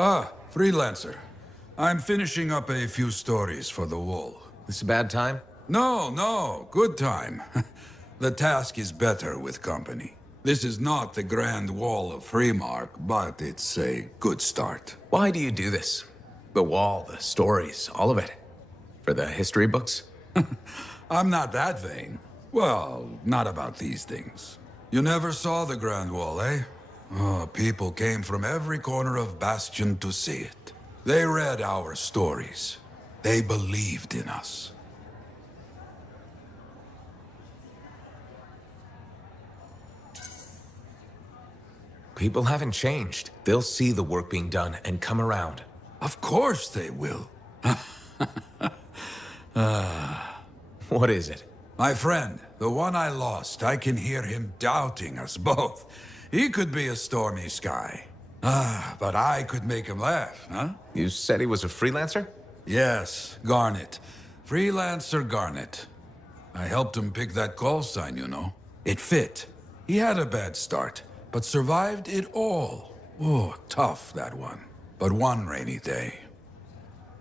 Ah, freelancer. I'm finishing up a few stories for the wall. This a bad time? No, good time. The task is better with company. This is not the grand wall of Freemark, but it's a good start. Why do you do this? The wall, the stories, all of it. For the history books? I'm not that vain. Well, not about these things. You never saw the Grand Wall, eh? Oh, people came from every corner of Bastion to see it. They read our stories. They believed in us. People haven't changed. They'll see the work being done and come around. Of course they will. What is it? My friend, the one I lost, I can hear him doubting us both. He could be a stormy sky. But I could make him laugh, huh? You said he was a freelancer? Yes, Garnet. Freelancer Garnet. I helped him pick that call sign, you know. It fit. He had a bad start, but survived it all. Oh, tough, that one. But one rainy day,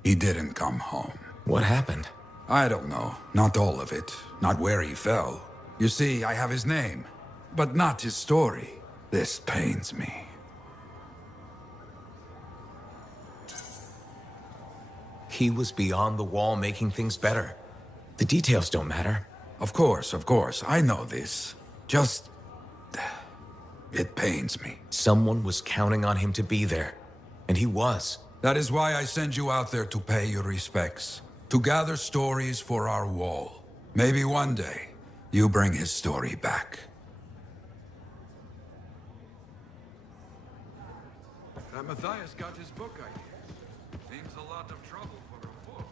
he didn't come home. What happened? I don't know. Not all of it. Not where he fell. You see, I have his name, but not his story. This pains me. He was beyond the wall making things better. The details don't matter. Of course. I know this. Just... it pains me. Someone was counting on him to be there. And he was. That is why I send you out there to pay your respects. To gather stories for our wall. Maybe one day, you bring his story back. Matthias got his book idea. Seems a lot of trouble for a book.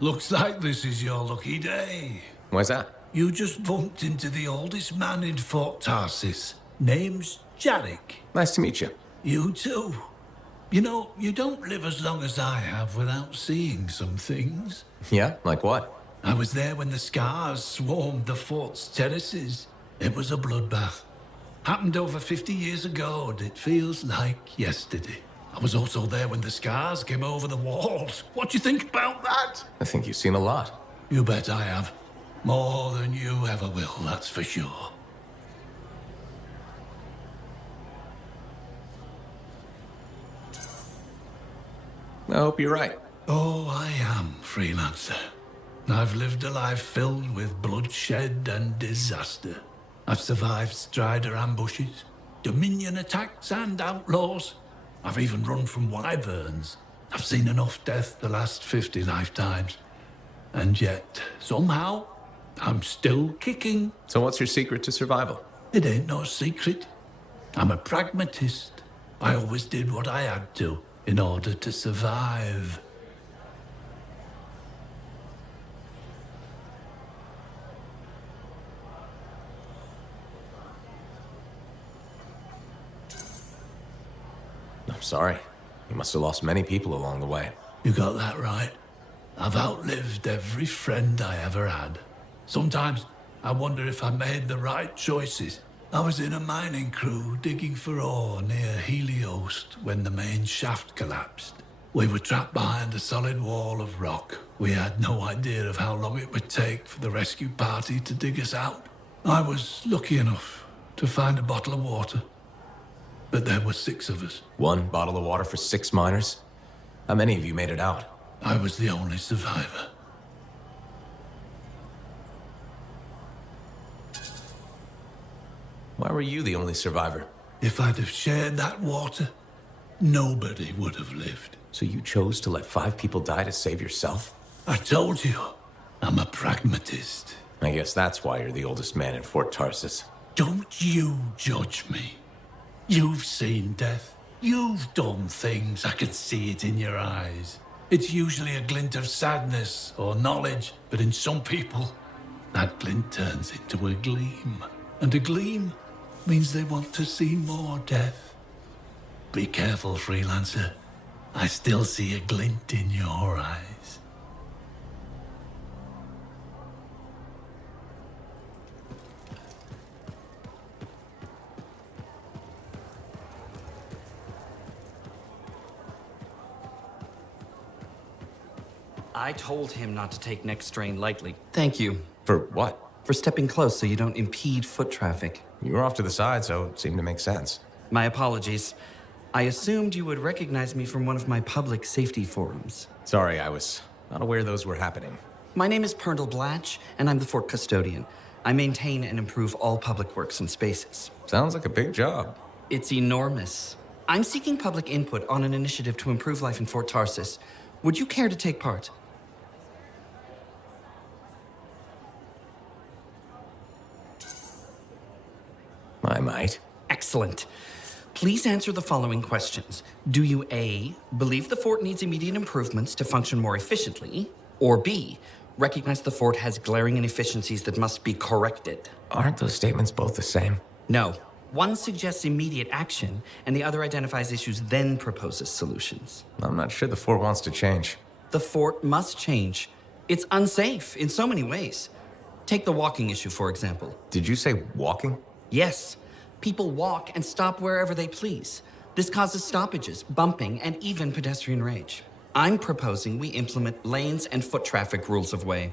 Looks like this is your lucky day. Why's that? You just bumped into the oldest man in Fort Tarsis. Name's Jarek. Nice to meet you. You too. You know, you don't live as long as I have without seeing some things. Yeah? Like what? I was there when the scars swarmed the fort's terraces. It was a bloodbath. Happened over 50 years ago, and it feels like yesterday. I was also there when the scars came over the walls. What do you think about that? I think you've seen a lot. You bet I have. More than you ever will, that's for sure. I hope you're right. Oh, I am, freelancer. I've lived a life filled with bloodshed and disaster. I've survived Strider ambushes, Dominion attacks and outlaws. I've even run from wyverns. I've seen enough death the last 50 lifetimes. And yet, somehow, I'm still kicking. So what's your secret to survival? It ain't no secret. I'm a pragmatist. I always did what I had to in order to survive. I'm sorry. You must have lost many people along the way. You got that right. I've outlived every friend I ever had. Sometimes I wonder if I made the right choices. I was in a mining crew digging for ore near Helios when the main shaft collapsed. We were trapped behind a solid wall of rock. We had no idea of how long it would take for the rescue party to dig us out. I was lucky enough to find a bottle of water. But there were 6 of us. 1 bottle of water for 6 miners? How many of you made it out? I was the only survivor. Why were you the only survivor? If I'd have shared that water, nobody would have lived. So you chose to let 5 people die to save yourself? I told you, I'm a pragmatist. I guess that's why you're the oldest man in Fort Tarsus. Don't you judge me. You've seen death. You've done things. I can see it in your eyes. It's usually a glint of sadness or knowledge, but in some people, that glint turns into a gleam. And a gleam means they want to see more death. Be careful, freelancer. I still see a glint in your eyes. I told him not to take next strain lightly. Thank you For what? for stepping close so you don't impede foot traffic. You were off to the side, so it seemed to make sense. My apologies. I assumed you would recognize me from one of my public safety forums. Sorry, I was not aware those were happening. My name is Pernell Blatch, and I'm the fort custodian. I maintain and improve all public works and spaces. Sounds like a big job. It's enormous. I'm seeking public input on an initiative to improve life in Fort Tarsus. Would you care to take part? I might. Excellent. Please answer the following questions. Do you A, believe the fort needs immediate improvements to function more efficiently? Or B, recognize the fort has glaring inefficiencies that must be corrected? Aren't those statements both the same? No. One suggests immediate action, and the other identifies issues, then proposes solutions. I'm not sure the fort wants to change. The fort must change. It's unsafe in so many ways. Take the walking issue, for example. Did you say walking? Yes, people walk and stop wherever they please. This causes stoppages, bumping, and even pedestrian rage. I'm proposing we implement lanes and foot traffic rules of way.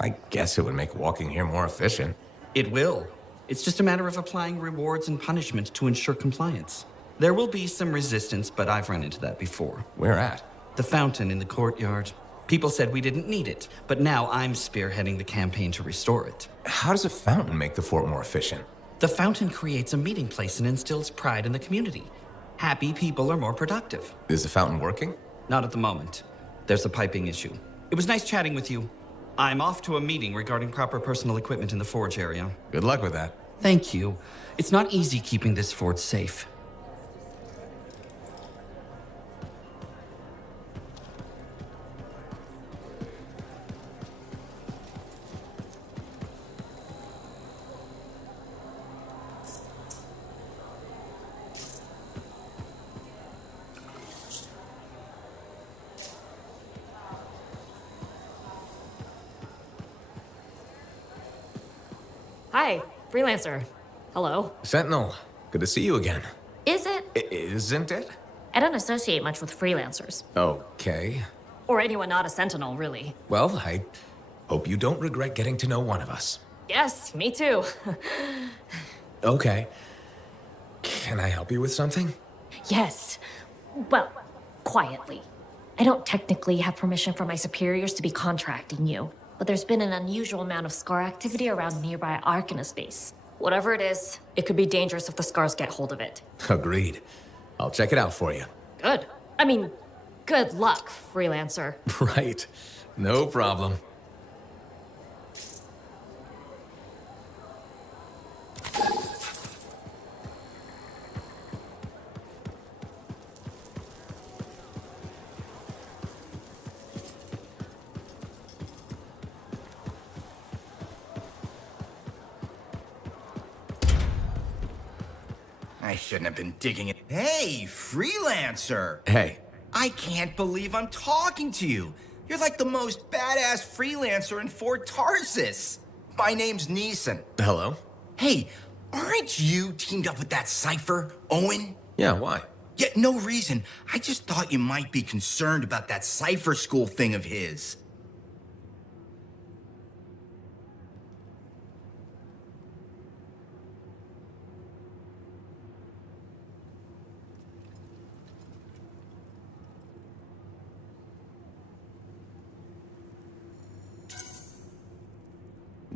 I guess it would make walking here more efficient. It will. It's just a matter of applying rewards and punishment to ensure compliance. There will be some resistance, but I've run into that before. Where at? The fountain in the courtyard. People said we didn't need it, but now I'm spearheading the campaign to restore it. How does a fountain make the fort more efficient? The fountain creates a meeting place and instills pride in the community. Happy people are more productive. Is the fountain working? Not at the moment. There's a piping issue. It was nice chatting with you. I'm off to a meeting regarding proper personal equipment in the forge area. Good luck with that. Thank you. It's not easy keeping this fort safe. Hi, freelancer. Hello. Sentinel, good to see you again. Is it? Isn't it? I don't associate much with freelancers. Okay. Or anyone not a sentinel, really. Well, I hope you don't regret getting to know one of us. Yes, me too. Okay. Can I help you with something? Yes. Well, quietly. I don't technically have permission from my superiors to be contracting you, but there's been an unusual amount of scar activity around nearby Arcanus base. Whatever it is, it could be dangerous if the scars get hold of it. Agreed. I'll check it out for you. Good. I mean, good luck, freelancer. Right. No problem. I shouldn't have been digging it. Hey, freelancer! Hey, I can't believe I'm talking to you. You're like the most badass freelancer in Fort Tarsus. My name's Neeson. hello? Hey, aren't you teamed up with that cipher, Owen? Yeah, why? Yeah, no reason. I just thought you might be concerned about that cipher school thing of his.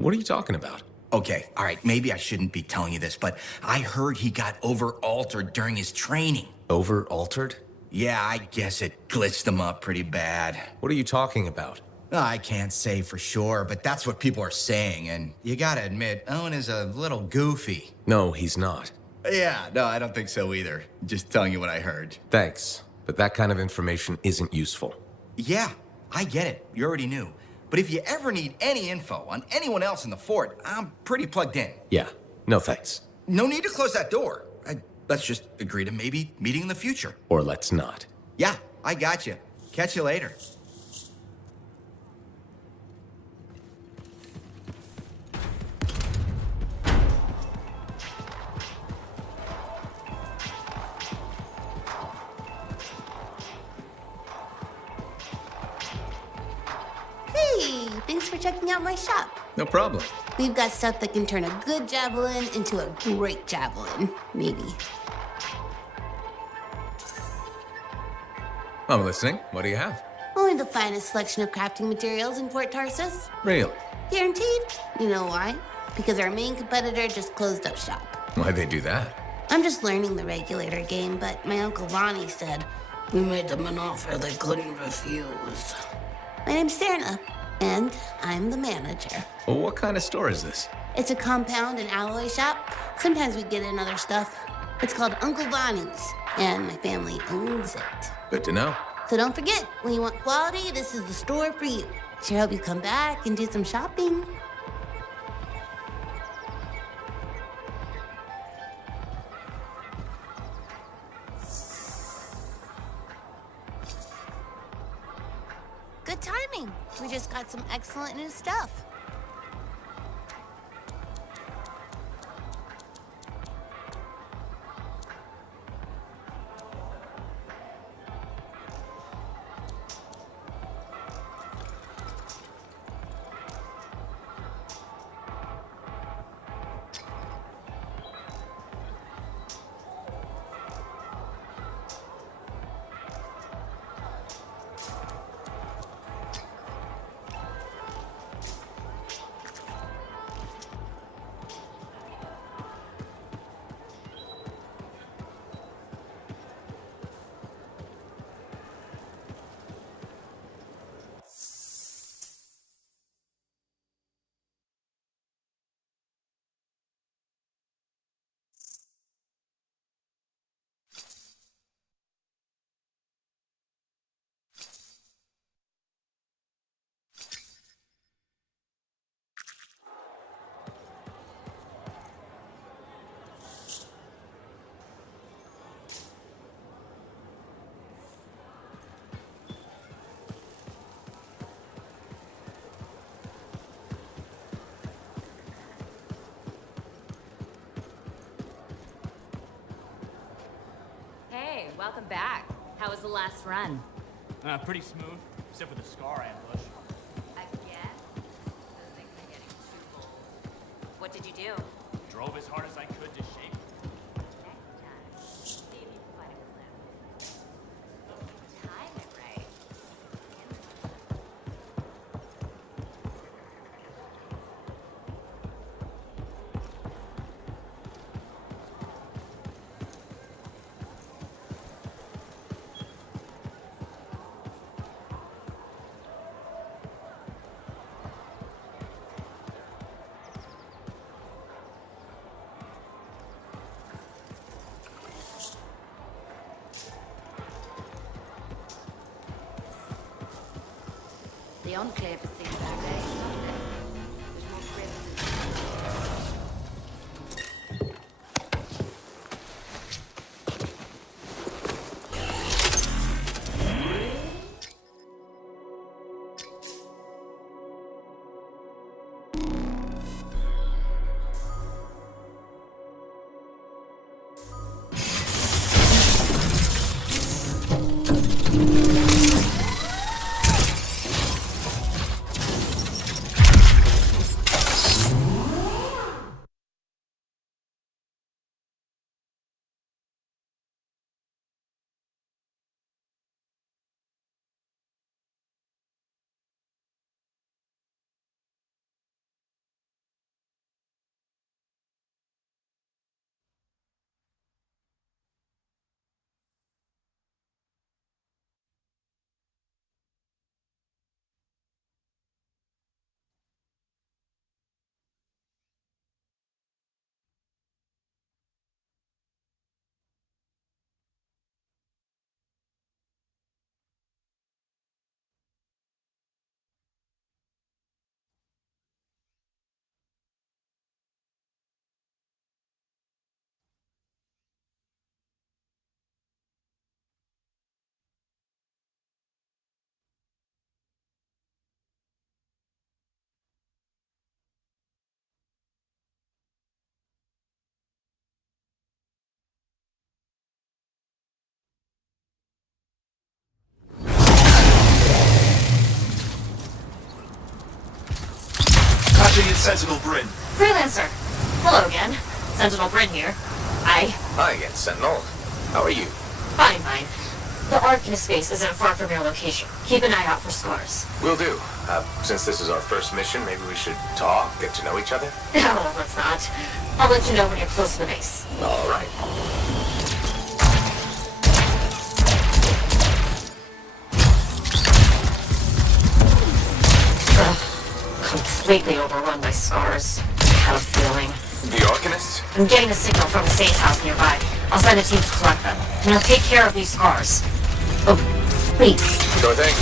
What are you talking about? Okay, all right, maybe I shouldn't be telling you this, but I heard he got over-altered during his training. Over-altered? Yeah, I guess it glitched him up pretty bad. What are you talking about? I can't say for sure, but that's what people are saying, and you gotta admit, Owen is a little goofy. No, he's not. Yeah, no, I don't think so either. Just telling you what I heard. Thanks, but that kind of information isn't useful. Yeah, I get it. You already knew. But if you ever need any info on anyone else in the fort, I'm pretty plugged in. Yeah, no thanks. No need to close that door. Let's just agree to maybe meeting in the future. Or let's not. Yeah, I got you. Catch you later. Hey, thanks for checking out my shop. No problem. We've got stuff that can turn a good javelin into a great javelin, maybe. I'm listening. What do you have? Only the finest selection of crafting materials in Fort Tarsus. Really? Guaranteed. You know why? Because our main competitor just closed up shop. Why'd they do that? I'm just learning the regulator game, but my Uncle Ronnie said, we made them an offer they couldn't refuse. My name's Serna, and I'm the manager. Well, what kind of store is this? It's a compound and alloy shop. Sometimes we get in other stuff. It's called Uncle Ronnie's, and my family owns it. Good to know. So don't forget, when you want quality, this is the store for you. Sure hope you come back and do some shopping. Good timing. We just got some excellent new stuff. Hey, welcome back. How was the last run? Pretty smooth, except for the scar ambush. I guess those things are getting too bold. What did you do? Drove as hard as I could to shape. Next time, see if you can find a clip. Time it right. The Enclave has seen better days, haven't they? There's more crypts. Sentinel Bryn. Freelancer. Hello again. Sentinel Bryn here. Hi again, Sentinel. How are you? Fine. The Arcanist base isn't far from your location. Keep an eye out for scars. Will do. Since this is our first mission, maybe we should talk, get to know each other? No, let's not. I'll let you know when you're close to the base. All right. Completely overrun by scars. I have a feeling. The Arcanists? I'm getting a signal from the Saints house nearby. I'll send a team to collect them. Now take care of these scars. Oh, please. Sure thing.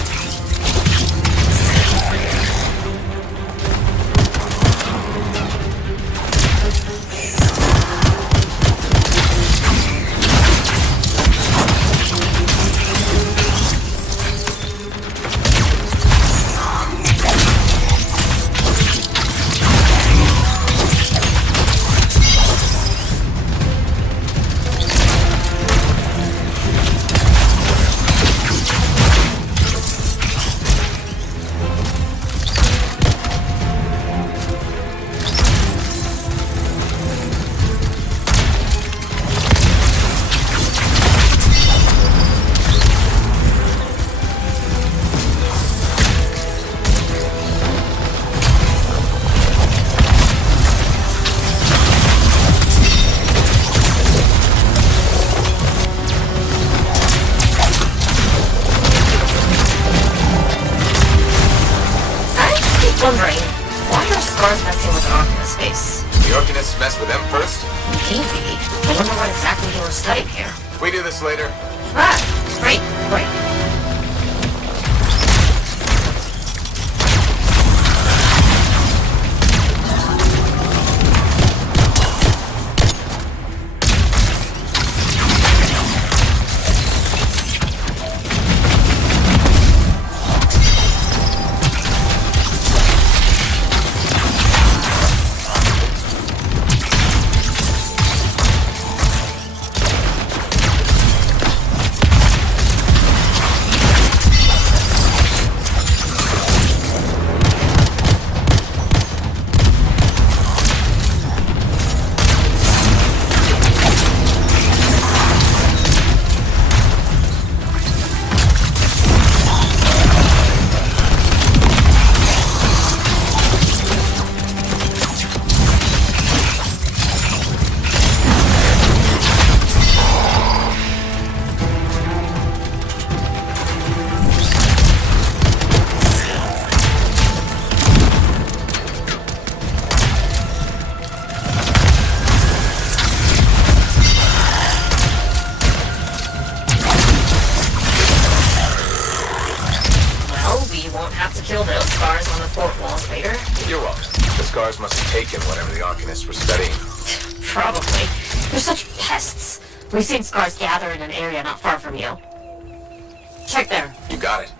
Wondering, why are scars messing with Arcanist space? The Arcanists mess with them first? Maybe. I wonder what exactly you were studying here. We do this later. Ah, great. Kill those scars on the fort walls later. You're welcome. The scars must have taken whatever the Arcanists were studying. Probably. They're such pests. We've seen scars gather in an area not far from you. Check there. You got it.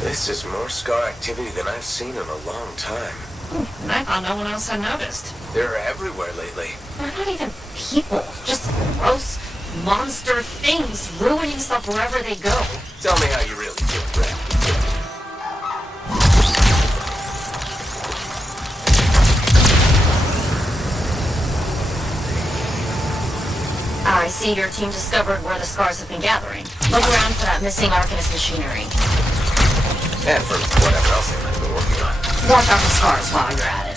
This is more scar activity than I've seen in a long time. And I thought no one else had noticed. They're everywhere lately. They're not even people. Just gross monster things ruining stuff wherever they go. Tell me how you really feel, Brad. I see your team discovered where the scars have been gathering. Look around for that missing Arcanist machinery. And for whatever else they might have been working on. Watch out for scars while you're at it.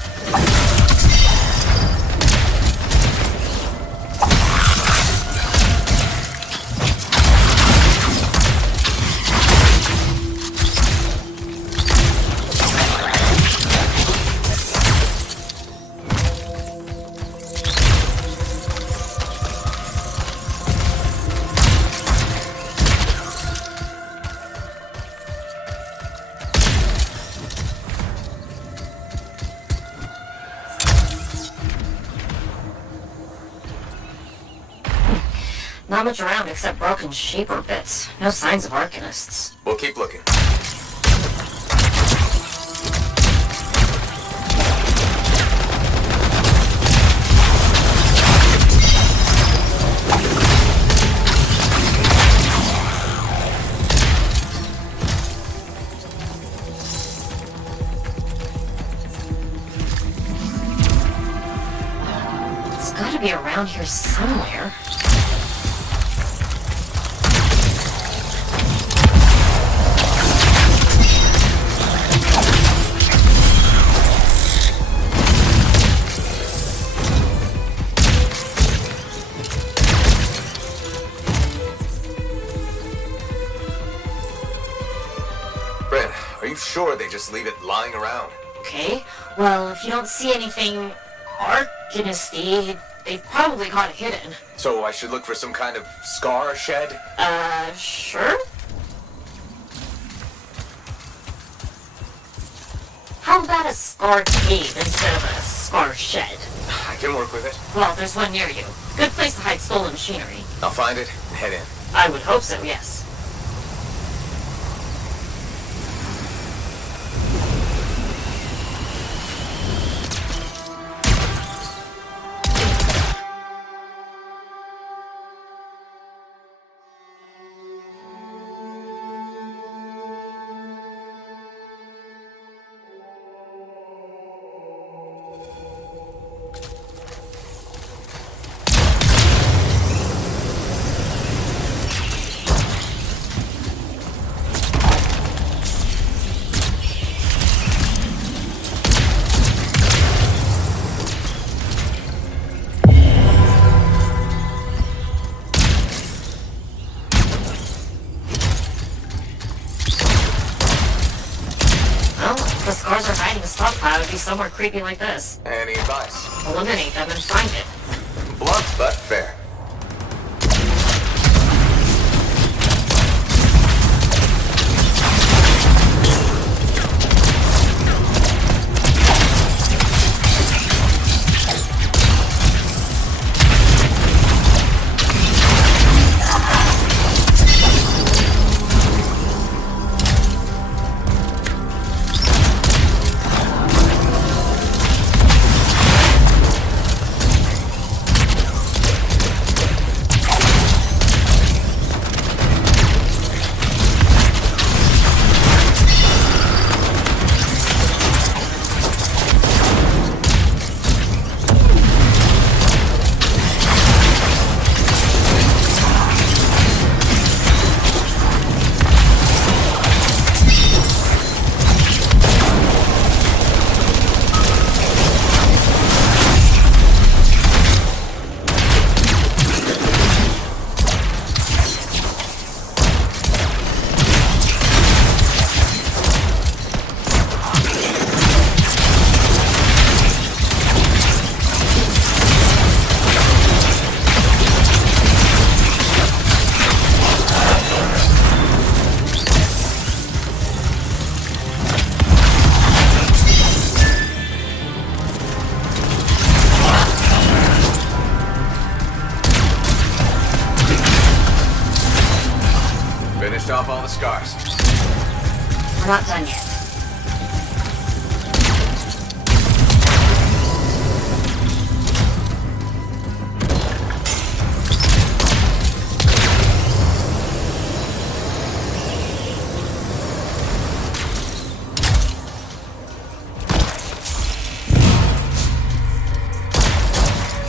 Not much around except broken shaper bits. No signs of Arcanists. We'll keep looking. around here somewhere. Brent, are you sure they just leave it lying around? Okay, well, if you don't see anything Arcanisty, they've probably got it hidden. So I should look for some kind of scar shed? Sure? How about a scar cave instead of a scar shed? I can work with it. Well, there's one near you. Good place to hide stolen machinery. I'll find it and head in. I would hope so, yes. The scars are hiding a stockpile would be somewhere creepy like this. Any advice? Eliminate them and find it. Blunt but fair. Finished off all the scars. We're not done yet.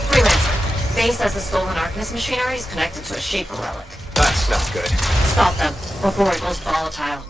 Freelancer, Faye says the stolen Arcanist machinery is connected to a Shaper relic. That's not good. Stop them before it goes volatile.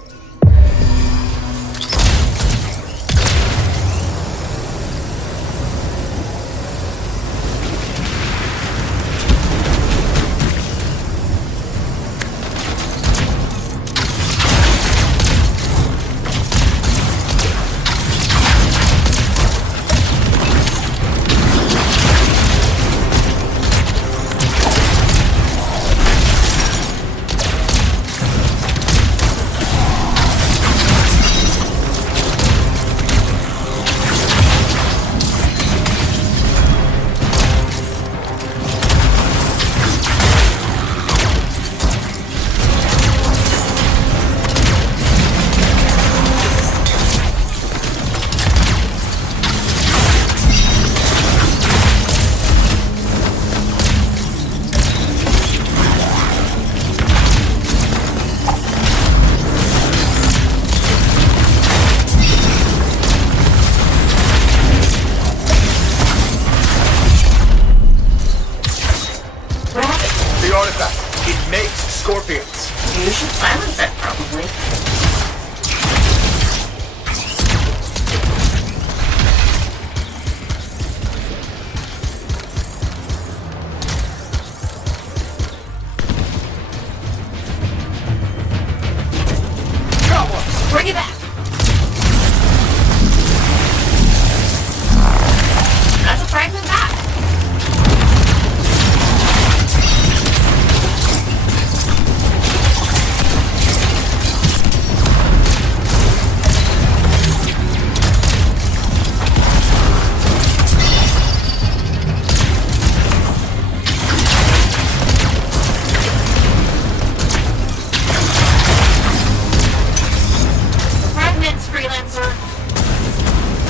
The artifact. It makes scorpions. You should silence it, probably. Bring it back! That's a fragment back!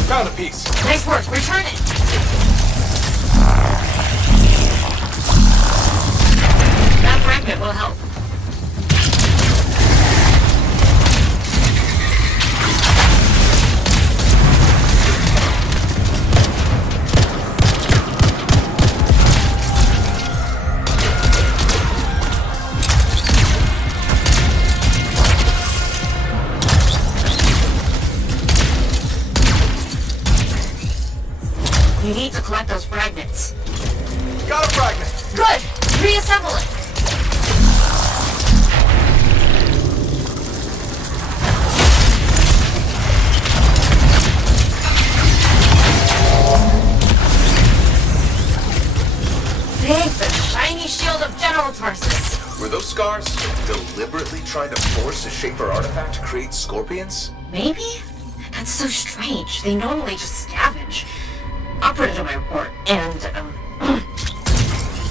Found a piece. Nice work, return it! That fragment will help. You need to collect those fragments. Got a fragment. Good! Reassemble it! Take the shiny shield of General Tarsus. Were those scars deliberately trying to force a Shaper artifact to create scorpions? Maybe? That's so strange. They normally just scavenge. I'll put it in my report. And,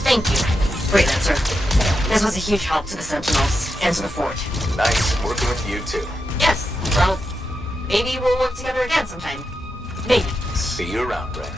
thank you. Great answer. This was a huge help to the Sentinels and to the fort. Nice working with you two. Yes, well, maybe we'll work together again sometime. Maybe. See you around, Bren.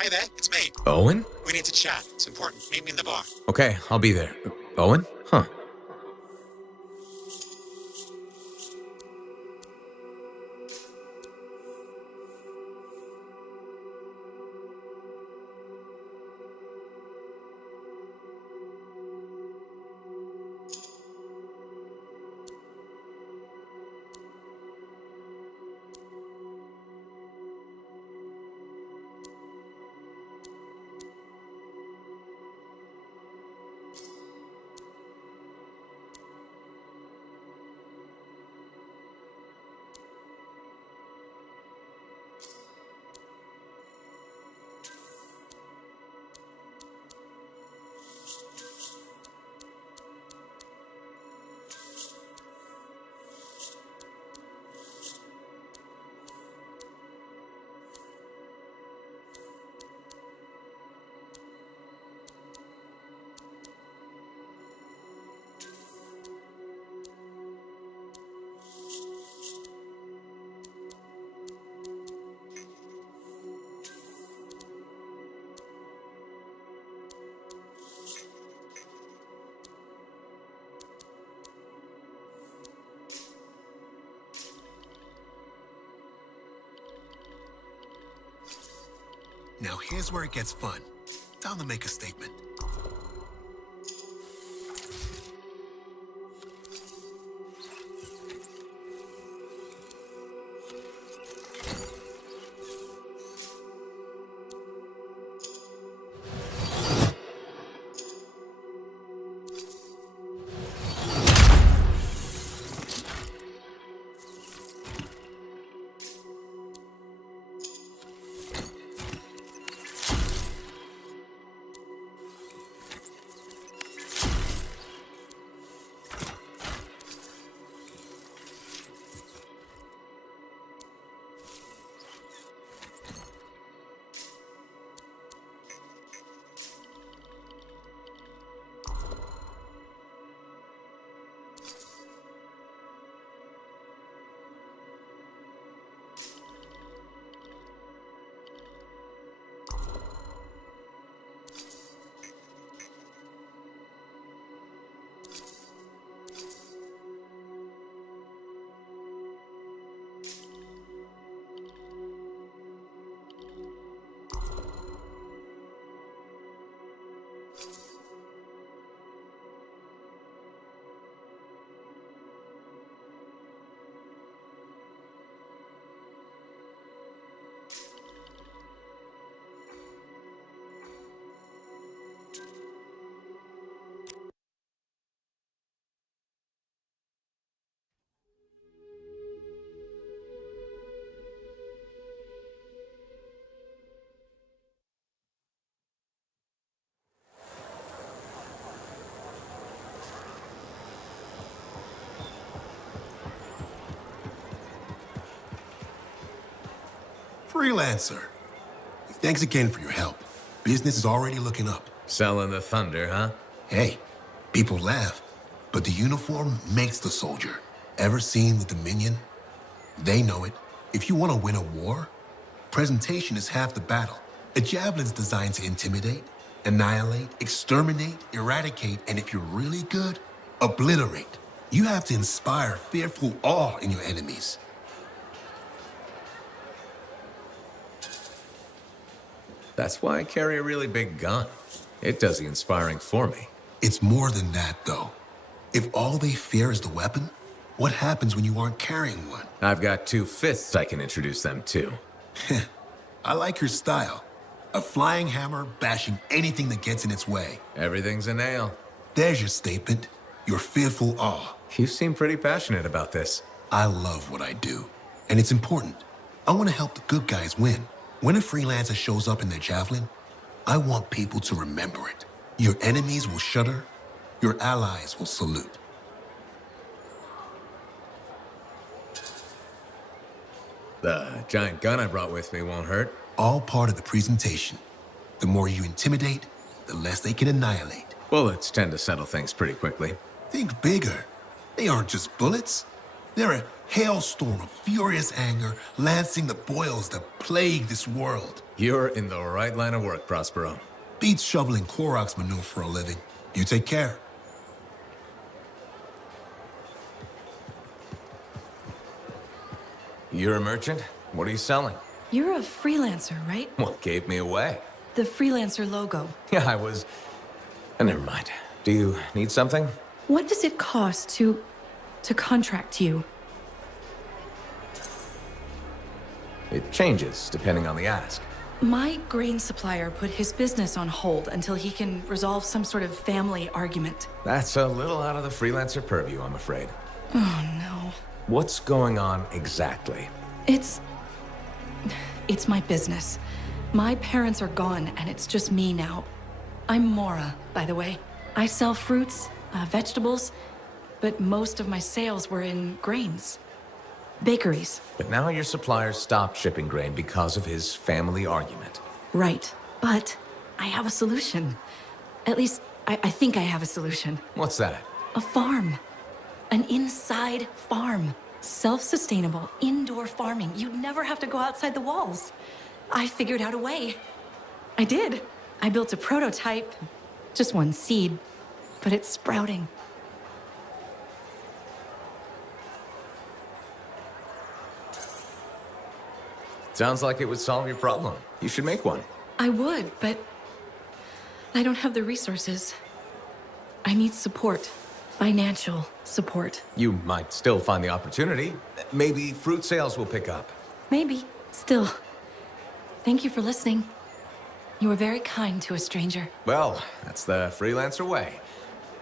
Hey there, it's me. Owen? We need to chat. It's important. Meet me in the bar. Okay, I'll be there. Owen? Huh. Now here's where it gets fun. Time to make a statement. Freelancer. Thanks again for your help. Business is already looking up. Selling the thunder, huh? Hey, people laugh, but the uniform makes the soldier. Ever seen the Dominion? They know it. If you want to win a war, presentation is half the battle. A javelin's designed to intimidate, annihilate, exterminate, eradicate, and if you're really good, obliterate. You have to inspire fearful awe in your enemies. That's why I carry a really big gun. It does the inspiring for me. It's more than that, though. If all they fear is the weapon, what happens when you aren't carrying one? I've got 2 fists I can introduce them to. I like your style. A flying hammer bashing anything that gets in its way. Everything's a nail. There's your statement. Your fearful awe. You seem pretty passionate about this. I love what I do. And it's important. I want to help the good guys win. When a freelancer shows up in their javelin, I want people to remember it. Your enemies will shudder. Your allies will salute. The giant gun I brought with me won't hurt. All part of the presentation. The more you intimidate, the less they can annihilate. Bullets tend to settle things pretty quickly. Think bigger. They aren't just bullets. They're a hailstorm of furious anger lancing the boils that plague this world. You're in the right line of work, Prospero. Beats shoveling Clorox manure for a living. You take care. You're a merchant? What are you selling? You're a freelancer, right? What gave me away? The freelancer logo. Yeah, I was... Never mind. Do you need something? What does it cost to contract you? It changes depending on the ask. My grain supplier put his business on hold until he can resolve some sort of family argument. That's a little out of the freelancer purview, I'm afraid. Oh, no. What's going on exactly? It's my business. My parents are gone, and it's just me now. I'm Mora, by the way. I sell fruits, vegetables, but most of my sales were in grains. Bakeries. But now your supplier stopped shipping grain because of his family argument. Right. But I have a solution. At least, I think I have a solution. What's that? A farm. An inside farm. Self-sustainable, indoor farming. You'd never have to go outside the walls. I figured out a way. I did. I built a prototype. Just one seed. But it's sprouting. Sounds like it would solve your problem. You should make one. I would, but I don't have the resources. I need support. Financial support. You might still find the opportunity. Maybe fruit sales will pick up. Maybe. Still. Thank you for listening. You were very kind to a stranger. Well, that's the freelancer way.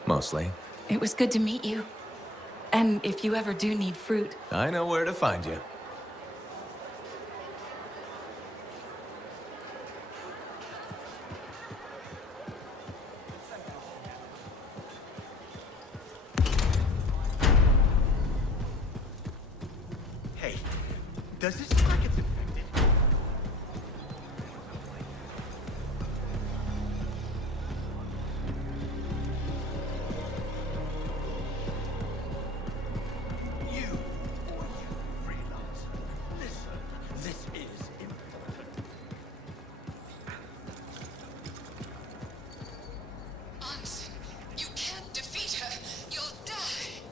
Mostly. It was good to meet you. And if you ever do need fruit... I know where to find you. Hey, does this look like it's infected? You, or you, freelancer. Listen, this is important. Anson, you can't defeat her. You'll die.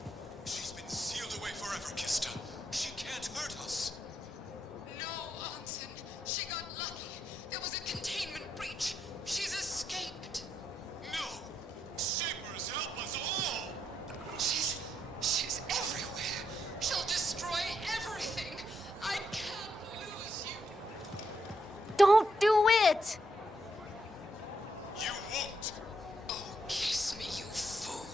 She's been sealed away forever, Kista. She can't hurt us. No, Anson. She got lucky. There was a containment breach. She's escaped. No! Shapers, help us all! She's everywhere. She'll destroy everything. I can't lose you. Don't do it! You won't! Oh, kiss me, you fool.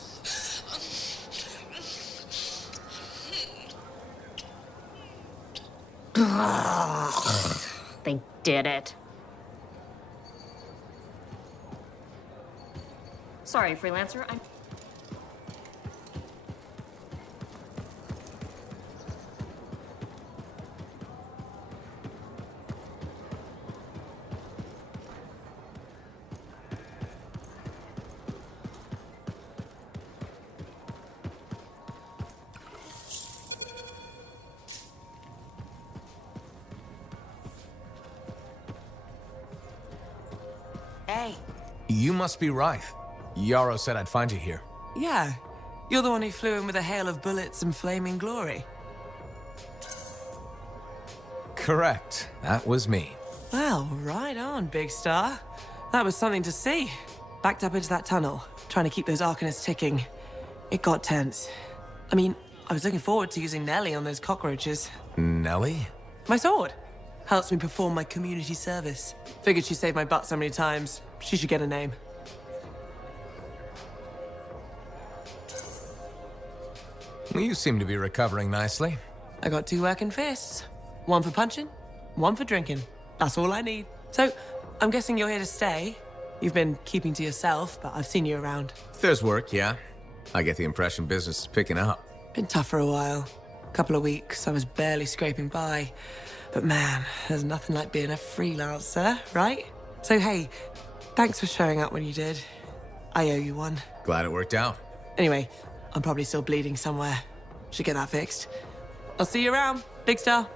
They did it. Sorry, freelancer. I'm... Hey. You must be Rife. Yarrow said I'd find you here. Yeah. You're the one who flew in with a hail of bullets and flaming glory. Correct. That was me. Well, right on, big star. That was something to see. Backed up into that tunnel, trying to keep those Arcanists ticking. It got tense. I mean, I was looking forward to using Nellie on those cockroaches. Nellie? My sword. Helps me perform my community service. Figured she saved my butt so many times. She should get a name. You seem to be recovering nicely. I got 2 working fists. One for punching, one for drinking. That's all I need. So, I'm guessing you're here to stay. You've been keeping to yourself, but I've seen you around. If there's work, yeah. I get the impression business is picking up. Been tough for a while. Couple of weeks, I was barely scraping by. But man, there's nothing like being a freelancer, right? So hey, thanks for showing up when you did. I owe you one. Glad it worked out. Anyway, I'm probably still bleeding somewhere. Should get that fixed. I'll see you around, big star.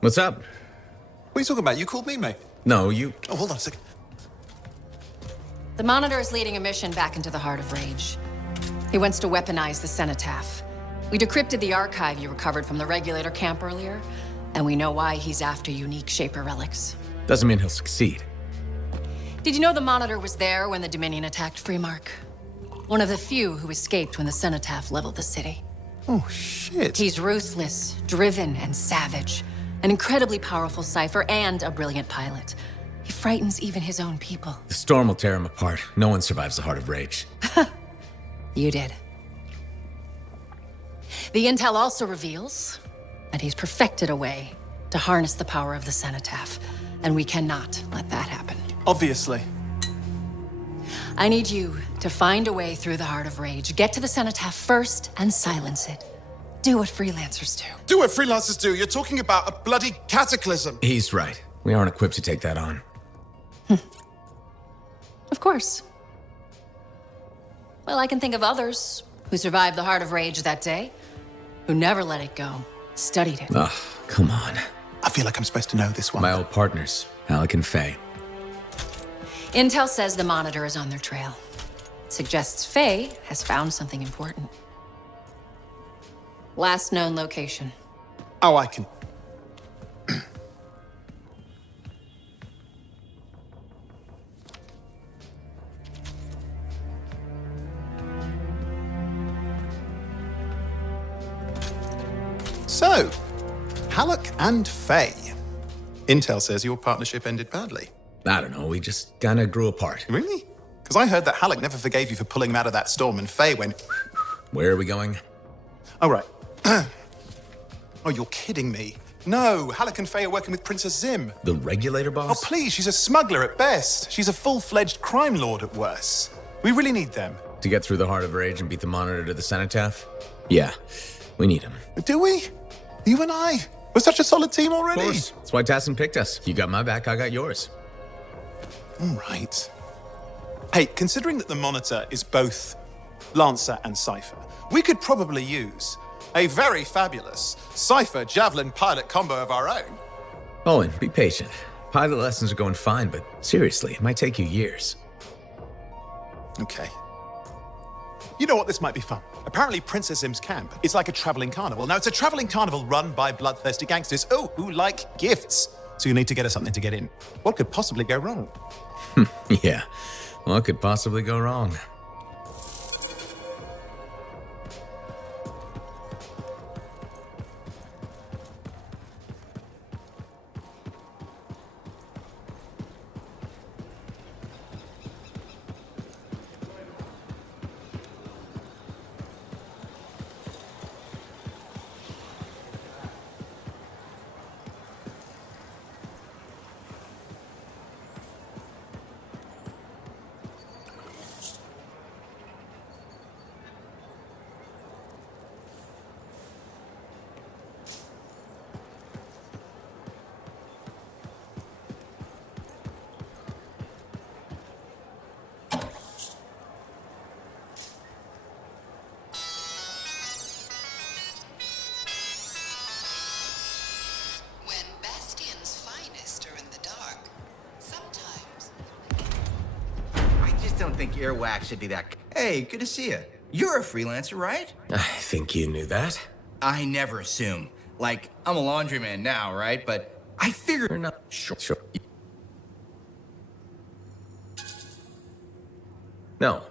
What's up? What are you talking about? You called me, mate. No, you... Oh, hold on a second. The Monitor is leading a mission back into the heart of Rage. He wants to weaponize the Cenotaph. We decrypted the archive you recovered from the Regulator camp earlier, and we know why he's after unique Shaper relics. Doesn't mean he'll succeed. Did you know the Monitor was there when the Dominion attacked Freemark? One of the few who escaped when the Cenotaph leveled the city. Oh, shit. He's ruthless, driven, and savage. An incredibly powerful cipher and a brilliant pilot. He frightens even his own people. The storm will tear him apart. No one survives the heart of Rage. You did. The intel also reveals that he's perfected a way to harness the power of the cenotaph, and we cannot let that happen. Obviously. I need you to find a way through the Heart of Rage, get to the cenotaph first, and silence it. Do what freelancers do. Do what freelancers do. You're talking about a bloody cataclysm. He's right. We aren't equipped to take that on. Of course. Well, I can think of others who survived the Heart of Rage that day, who never let it go, studied it. Ugh, come on. I feel like I'm supposed to know this one. My old partners, Alec and Faye. Intel says the Monitor is on their trail. It suggests Faye has found something important. Last known location. Oh, I can... So, Halleck and Faye. Intel says your partnership ended badly. I don't know, we just kinda grew apart. Really? Because I heard that Halleck never forgave you for pulling him out of that storm, and Faye went... Where are we going? Oh, right. Oh, you're kidding me. No, Halleck and Faye are working with Princess Zim. The regulator boss? Oh, please, she's a smuggler at best. She's a full-fledged crime lord at worst. We really need them. To get through the Heart of Rage and beat the Monitor to the cenotaph? Yeah, we need him. Do we? You and I? We're such a solid team already. Of course. That's why Tassin picked us. You got my back, I got yours. All right. Hey, considering that the Monitor is both Lancer and Cypher, we could probably use a very fabulous Cypher Javelin pilot combo of our own. Owen, be patient. Pilot lessons are going fine, but seriously, it might take you years. Okay. You know what? This might be fun. Apparently, Princess Zim's camp is like a traveling carnival. Now, it's a traveling carnival run by bloodthirsty gangsters, who like gifts. So you need to get us something to get in. What could possibly go wrong? Yeah, what could possibly go wrong? When Bastion's finest are in the dark, sometimes... I just don't think earwax should be that... Hey, good to see you. You're a freelancer, right? I think you knew that. I never assume. Like, I'm a laundryman now, right? But I figured... You're not sure. No.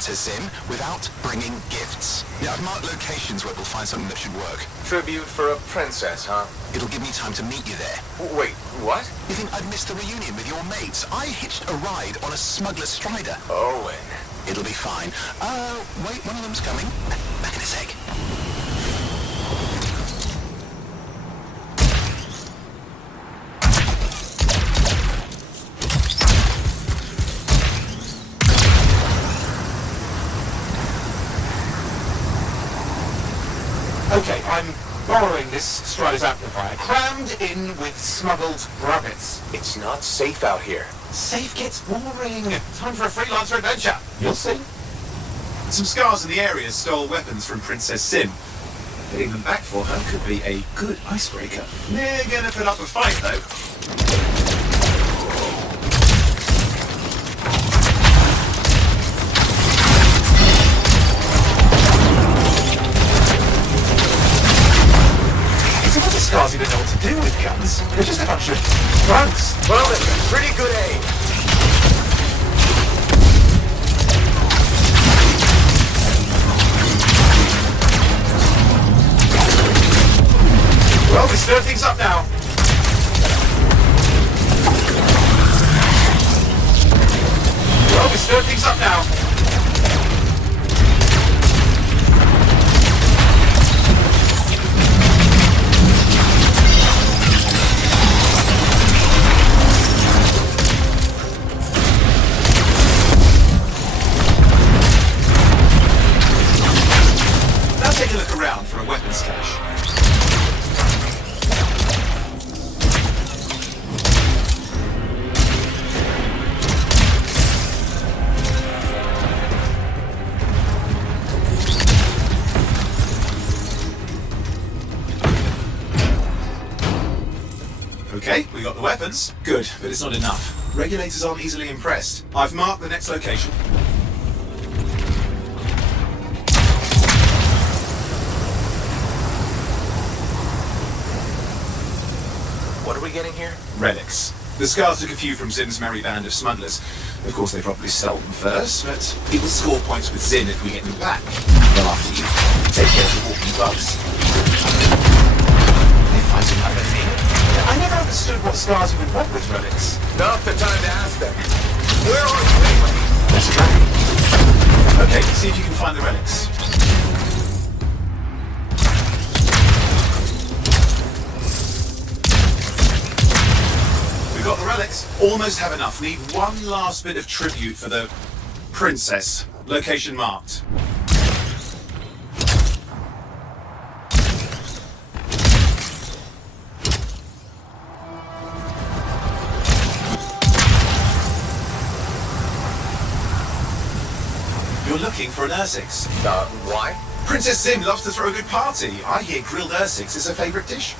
Princess Zim without bringing gifts. Yeah, I've marked locations where we'll find something that should work. Tribute for a princess, huh? It'll give me time to meet you there. Wait, what? You think I'd miss the reunion with your mates? I hitched a ride on a smuggler strider. Owen. It'll be fine. Wait, one of them's coming. Back in a sec. Okay, I'm borrowing this Strider's amplifier, crammed in with smuggled rabbits. It's not safe out here. Safe gets boring. Time for a freelancer adventure. You'll see. Some scars in the area stole weapons from Princess Sim. Getting them back for her could be a good icebreaker. They're gonna put up a fight, though. Scars even know what to do with guns. They're just a bunch of drugs. Well, that's pretty good aim. Well, we stir things up now. Okay, we got the weapons. Good, but it's not enough. Regulators aren't easily impressed. I've marked the next location. What are we getting here? Relics. The Scars took a few from Zim's merry band of smugglers. Of course, they probably stole them first, but people score points with Zim if we get them back. Well, after you take care of the walking bugs. They find some other thing. I never understood what Scars even want with relics. Not the time to ask them. Where are you anyway? Let's try. Okay, see if you can find the relics. We've got the relics. Almost have enough. Need one last bit of tribute for the princess. Location marked. You're looking for an Ursix. Why? Princess Zim loves to throw a good party. I hear grilled Ursix is her favorite dish.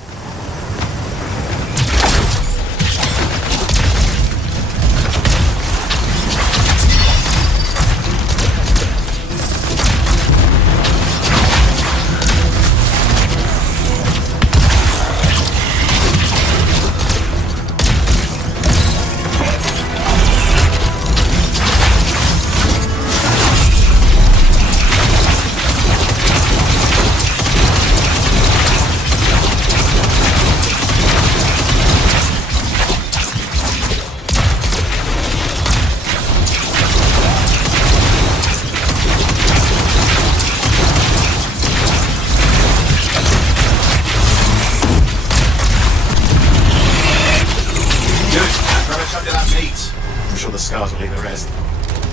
I'm sure the Scars will leave the rest.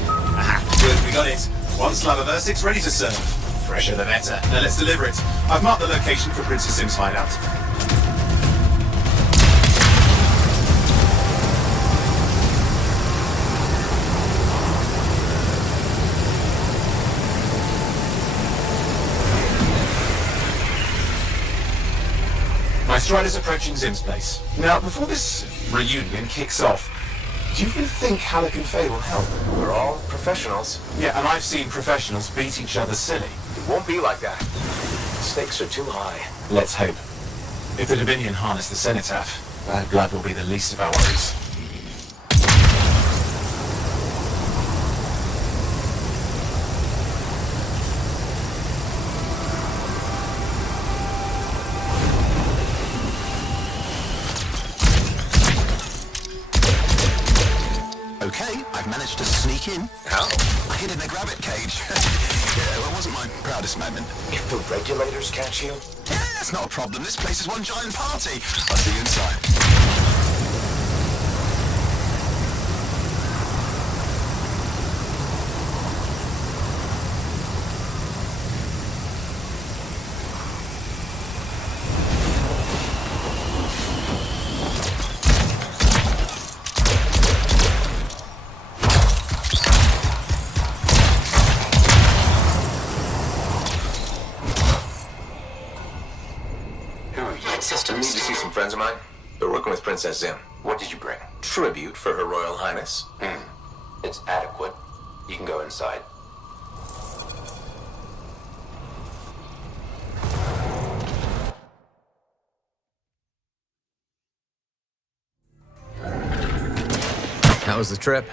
Aha, good, we got it. One slab of Ursix ready to serve. Fresher the better. Now let's deliver it. I've marked the location for Princess Zim's hideout. My Strider's approaching Zim's place. Now, before this reunion kicks off, do you really think Halleck and Faye will help? We're all professionals. Yeah, and I've seen professionals beat each other silly. It won't be like that. The stakes are too high. Let's hope. If the Dominion harness the Cenotaph, bad blood will be the least of our worries. in. How? I hid in a rabbit cage. Yeah, well, it wasn't my proudest moment. If the regulators catch you? Yeah, that's not a problem. This place is one giant party. I'll see you inside. Need to see some friends of mine. They're working with Princess Zim. What did you bring? Tribute for Her Royal Highness. It's adequate. You can go inside. How was the trip?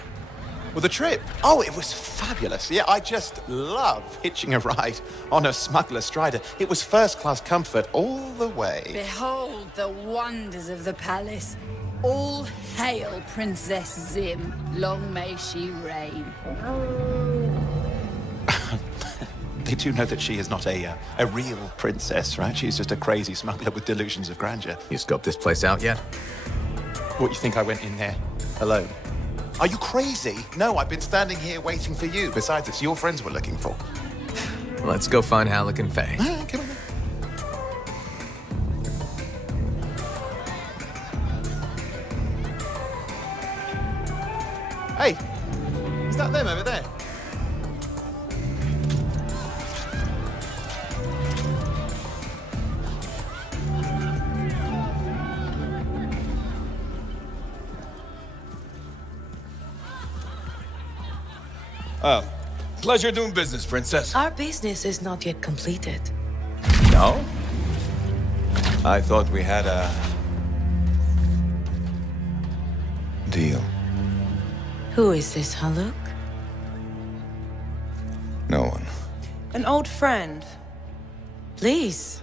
Well, the trip? Oh, it was fabulous. Yeah, I just love hitching a ride on a smuggler strider. It was first-class comfort all the way. Behold the wonders of the palace. All hail Princess Zim. Long may she reign. They do know that she is not a real princess, right? She's just a crazy smuggler with delusions of grandeur. You scoped this place out yet? What, you think I went in there alone? Are you crazy? No, I've been standing here waiting for you. Besides, it's your friends we're looking for. Let's go find Halleck and Faye. Come on. Hey, is that them over there? Pleasure doing business, Princess. Our business is not yet completed. No? I thought we had a deal. Who is this, Haluk? No one. An old friend. Please,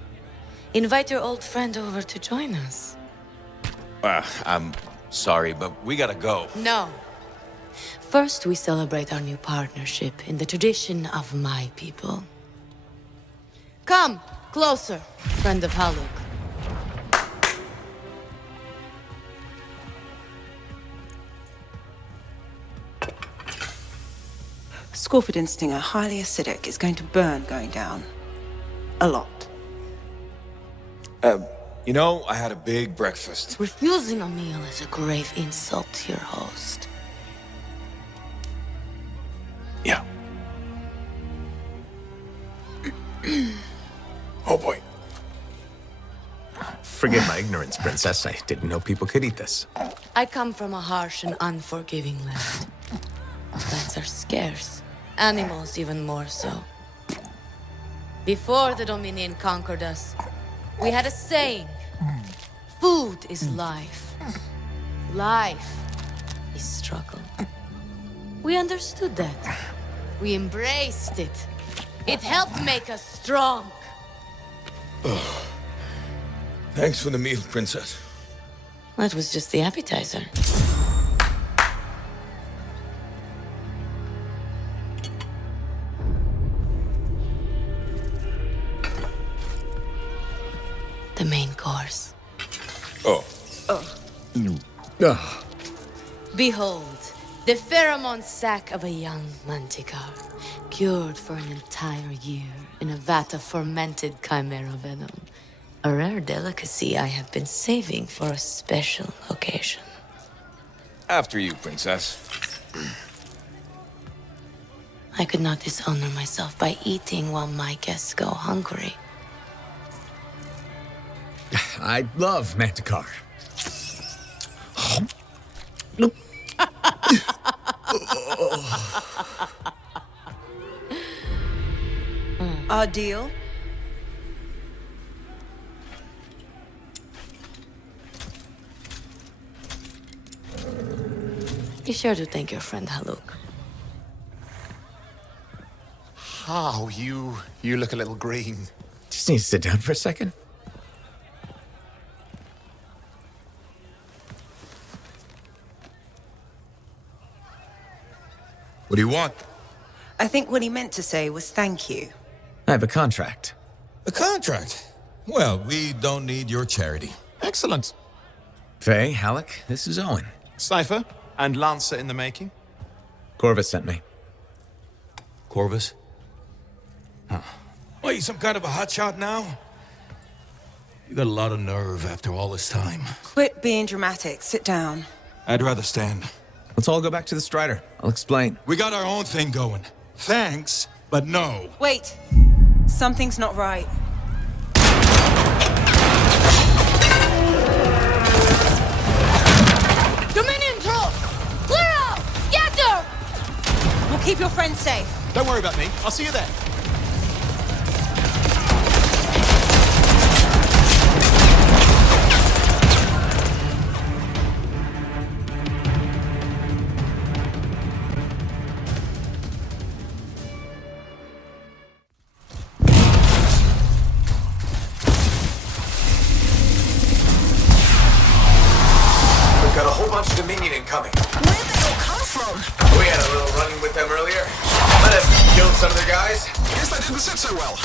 invite your old friend over to join us. I'm sorry, but we gotta go. No. First, we celebrate our new partnership in the tradition of my people. Come, closer, friend of Haluk. Scorpidin stinger, highly acidic. It's going to burn going down. A lot. You know, I had a big breakfast. Refusing a meal is a grave insult to your host. Yeah. Oh boy. Forgive my ignorance, Princess. I didn't know people could eat this. I come from a harsh and unforgiving land. Plants are scarce. Animals even more so. Before the Dominion conquered us, we had a saying. Food is life. Life is struggle. We understood that. We embraced it. It helped make us strong. Oh. Thanks for the meal, Princess. That was just the appetizer. The main course. Oh. Behold, the pheromone sac of a young manticore, cured for an entire year in a vat of fermented chimera venom. A rare delicacy I have been saving for a special occasion. After you, Princess. I could not dishonor myself by eating while my guests go hungry. I love Manticore. Our deal? Be sure to thank your friend Haluk. Oh, you look a little green. Just need to sit down for a second. What do you want? I think what he meant to say was thank you. I have a contract. A contract? Well, we don't need your charity. Excellent. Faye, Halleck, this is Owen. Cypher and Lancer in the making. Corvus sent me. Corvus? Huh. What, you some kind of a hotshot now? You got a lot of nerve after all this time. Quit being dramatic. Sit down. I'd rather stand. Let's all go back to the Strider. I'll explain. We got our own thing going. Thanks, but no. Wait. Something's not right. Dominion troops! Clear out! Scatter! We'll keep your friends safe. Don't worry about me. I'll see you there. We've got a whole bunch of Dominion incoming. Where'd they all come from? We had a little run-in with them earlier. Might have killed some of their guys. Guess that didn't sit so well.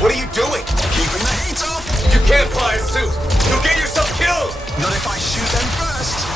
What are you doing? Keeping the heat up. You can't fly a suit. You'll get yourself killed. Not if I shoot them first.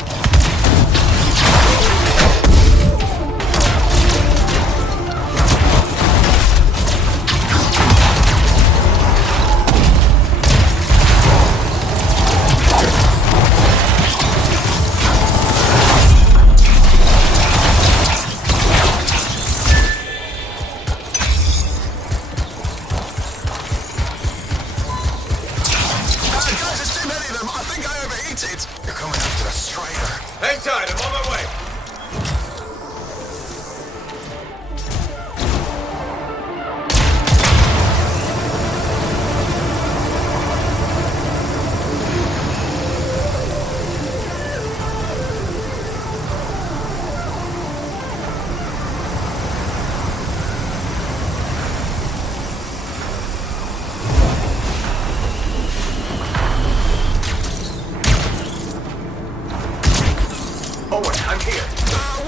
Guys, there's too many of them. I think I overheated. You're coming after the Strider. Hang tight. I'm on my way. Owen, I'm here.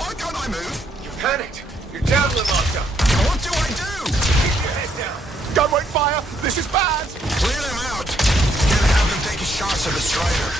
Why can't I move? You panicked. Your javelin locked up. What do I do? Keep your head down. Gunway fire! This is bad! Clear them out. Can't have them taking shots at the Strider.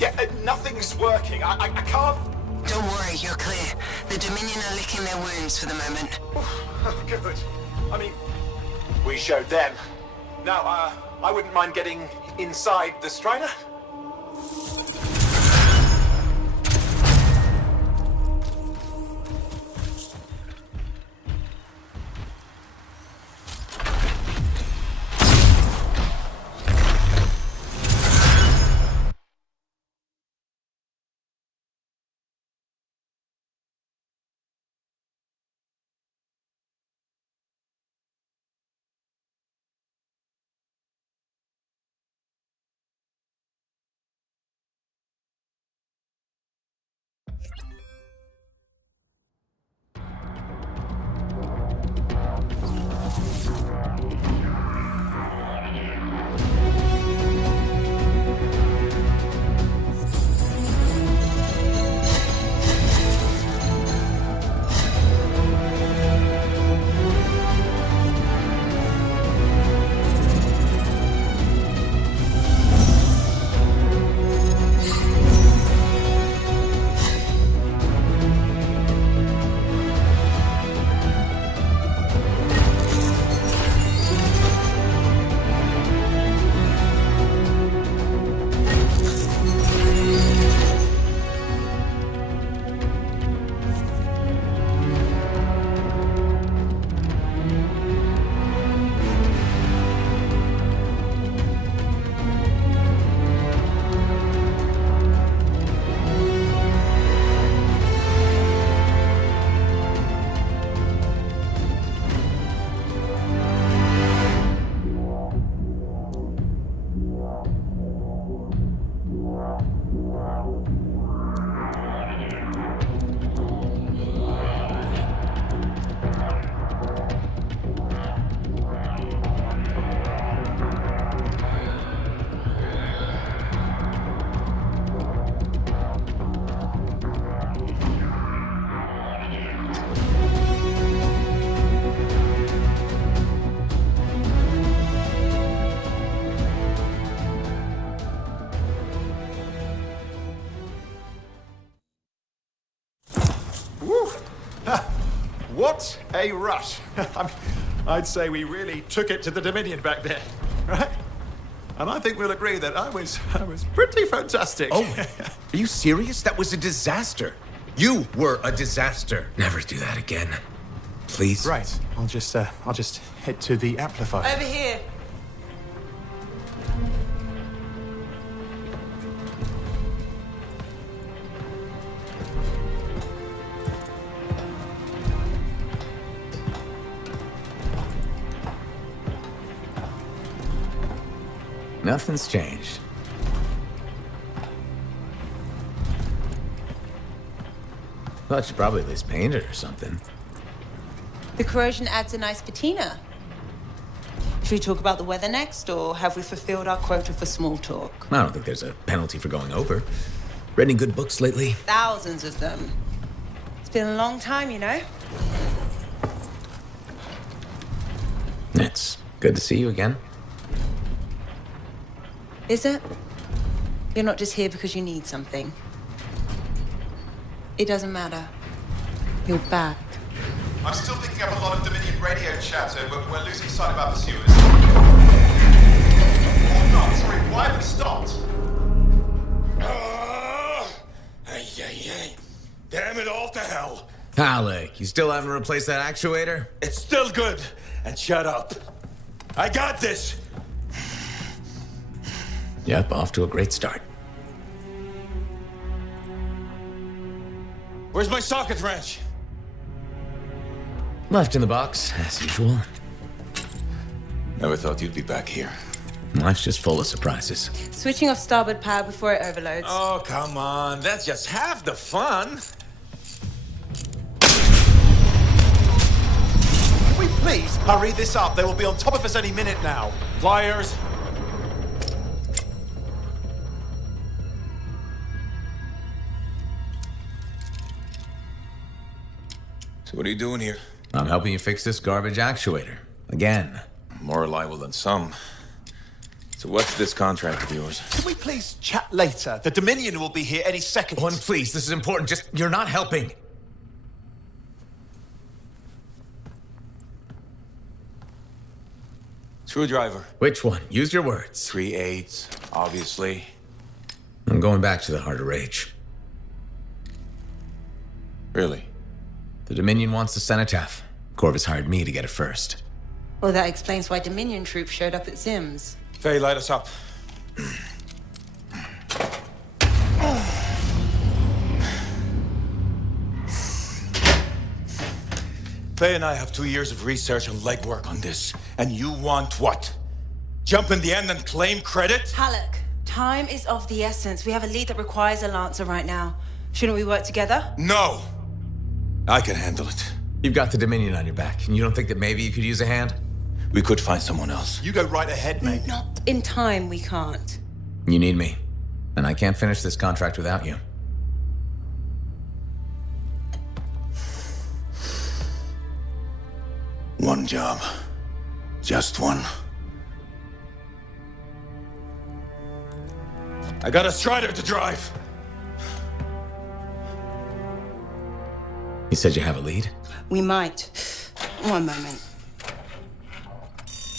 Yeah, nothing's working. I can't... Don't worry, you're clear. The Dominion are licking their wounds for the moment. Good. I mean, we showed them. Now, I wouldn't mind getting inside the Strider. Woo! What a rush. I'd say we really took it to the Dominion back there, right? And I think we'll agree that I was pretty fantastic. Oh, are you serious? That was a disaster. You were a disaster. Never do that again. Please. Right. I'll just head to the amplifier. Over here. Nothing's changed. Thought you probably at least painted or something. The corrosion adds a nice patina. Should we talk about the weather next, or have we fulfilled our quota for small talk? I don't think there's a penalty for going over. Read any good books lately? Thousands of them. It's been a long time, you know? It's good to see you again. Is it? You're not just here because you need something. It doesn't matter. You're back. I'm still picking up a lot of Dominion radio chatter, but we're losing sight of our pursuers. Oh, no, sorry, why have we stopped? Ay. Damn it all to hell. Alec, you still haven't replaced that actuator? It's still good. And shut up. I got this. Yep, off to a great start. Where's my socket wrench? Left in the box, as usual. Never thought you'd be back here. Life's just full of surprises. Switching off starboard power before it overloads. Oh, come on. That's just half the fun. Can we please hurry this up? They will be on top of us any minute now. Pliers. So what are you doing here? I'm helping you fix this garbage actuator. Again. More reliable than some. So what's this contract of yours? Can we please chat later? The Dominion will be here any second. One, please, this is important. Just, you're not helping. Screwdriver. Which one? Use your words. 3/8, obviously. I'm going back to the Heart of Rage. Really? The Dominion wants the cenotaph. Corvus hired me to get it first. Well, that explains why Dominion troops showed up at Zim's. Faye, light us up. Faye and I have 2 years of research and legwork on this. And you want what? Jump in the end and claim credit? Halleck, time is of the essence. We have a lead that requires a Lancer right now. Shouldn't we work together? No! I can handle it. You've got the Dominion on your back, and you don't think that maybe you could use a hand? We could find someone else. You go right ahead, mate. Not in time, we can't. You need me, and I can't finish this contract without you. One job. Just one. I got a Strider to drive. You said you have a lead? We might. One moment.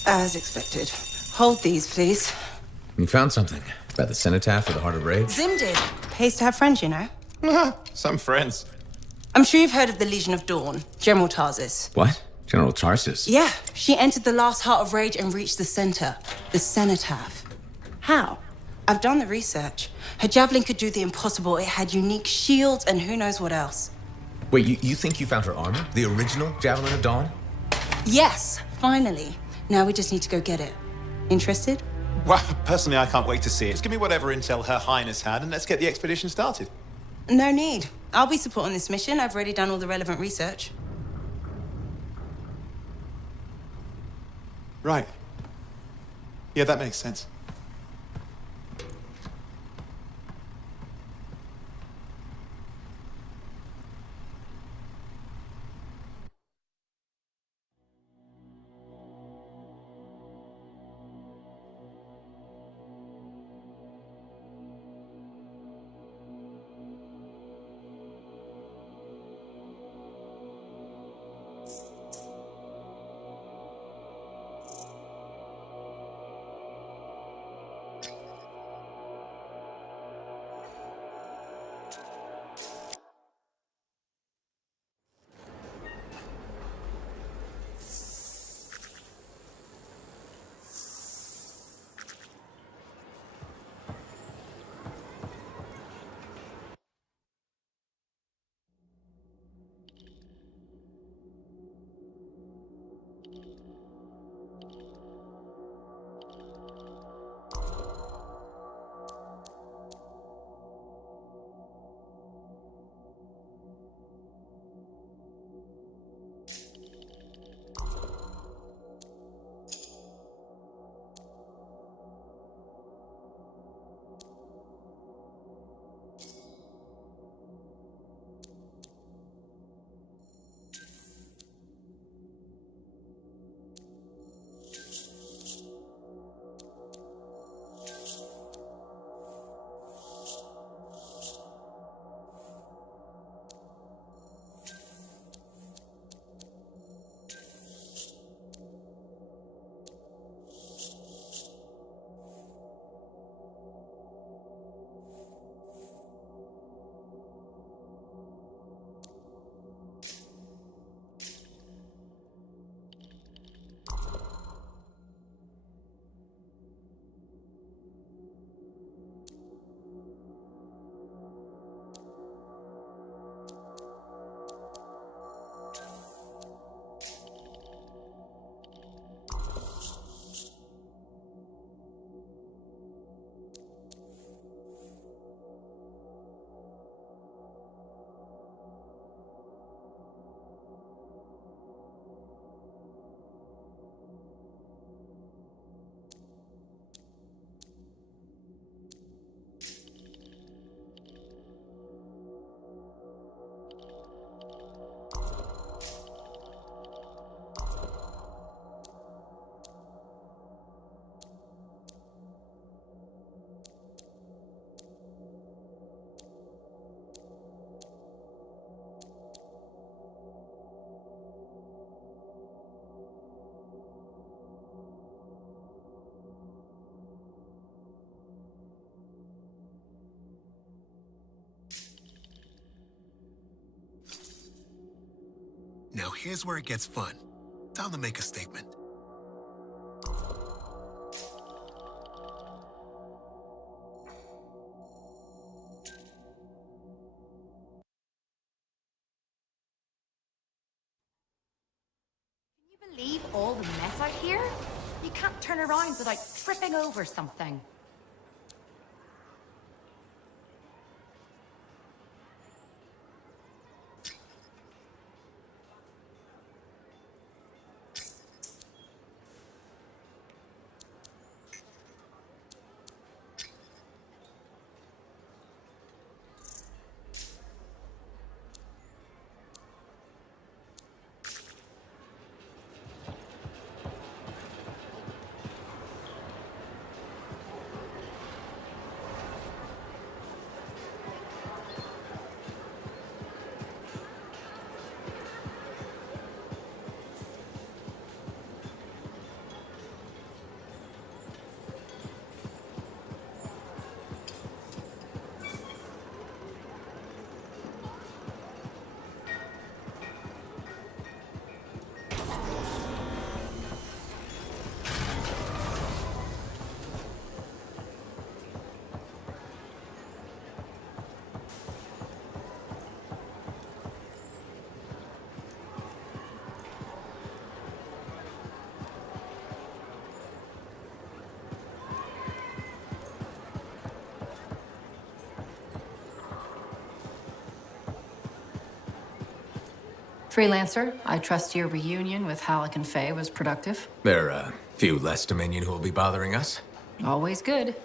As expected. Hold these, please. You found something about the cenotaph or the Heart of Rage? Zim did. Pays to have friends, you know. Some friends. I'm sure you've heard of the Legion of Dawn, General Tarsis. What? General Tarsis? Yeah, she entered the last Heart of Rage and reached the center, the cenotaph. How? I've done the research. Her javelin could do the impossible. It had unique shields and who knows what else. Wait, you think you found her armor? The original Javelin of Dawn? Yes, finally. Now we just need to go get it. Interested? Well, personally, I can't wait to see it. Just give me whatever intel Her Highness had, and let's get the expedition started. No need. I'll be supporting this mission. I've already done all the relevant research. Right. Yeah, that makes sense. Now here's where it gets fun. Time to make a statement. Believe all the mess out here? You can't turn around without tripping over something. Freelancer, I trust your reunion with Halleck and Faye was productive. There are a few less Dominion who will be bothering us. Always good.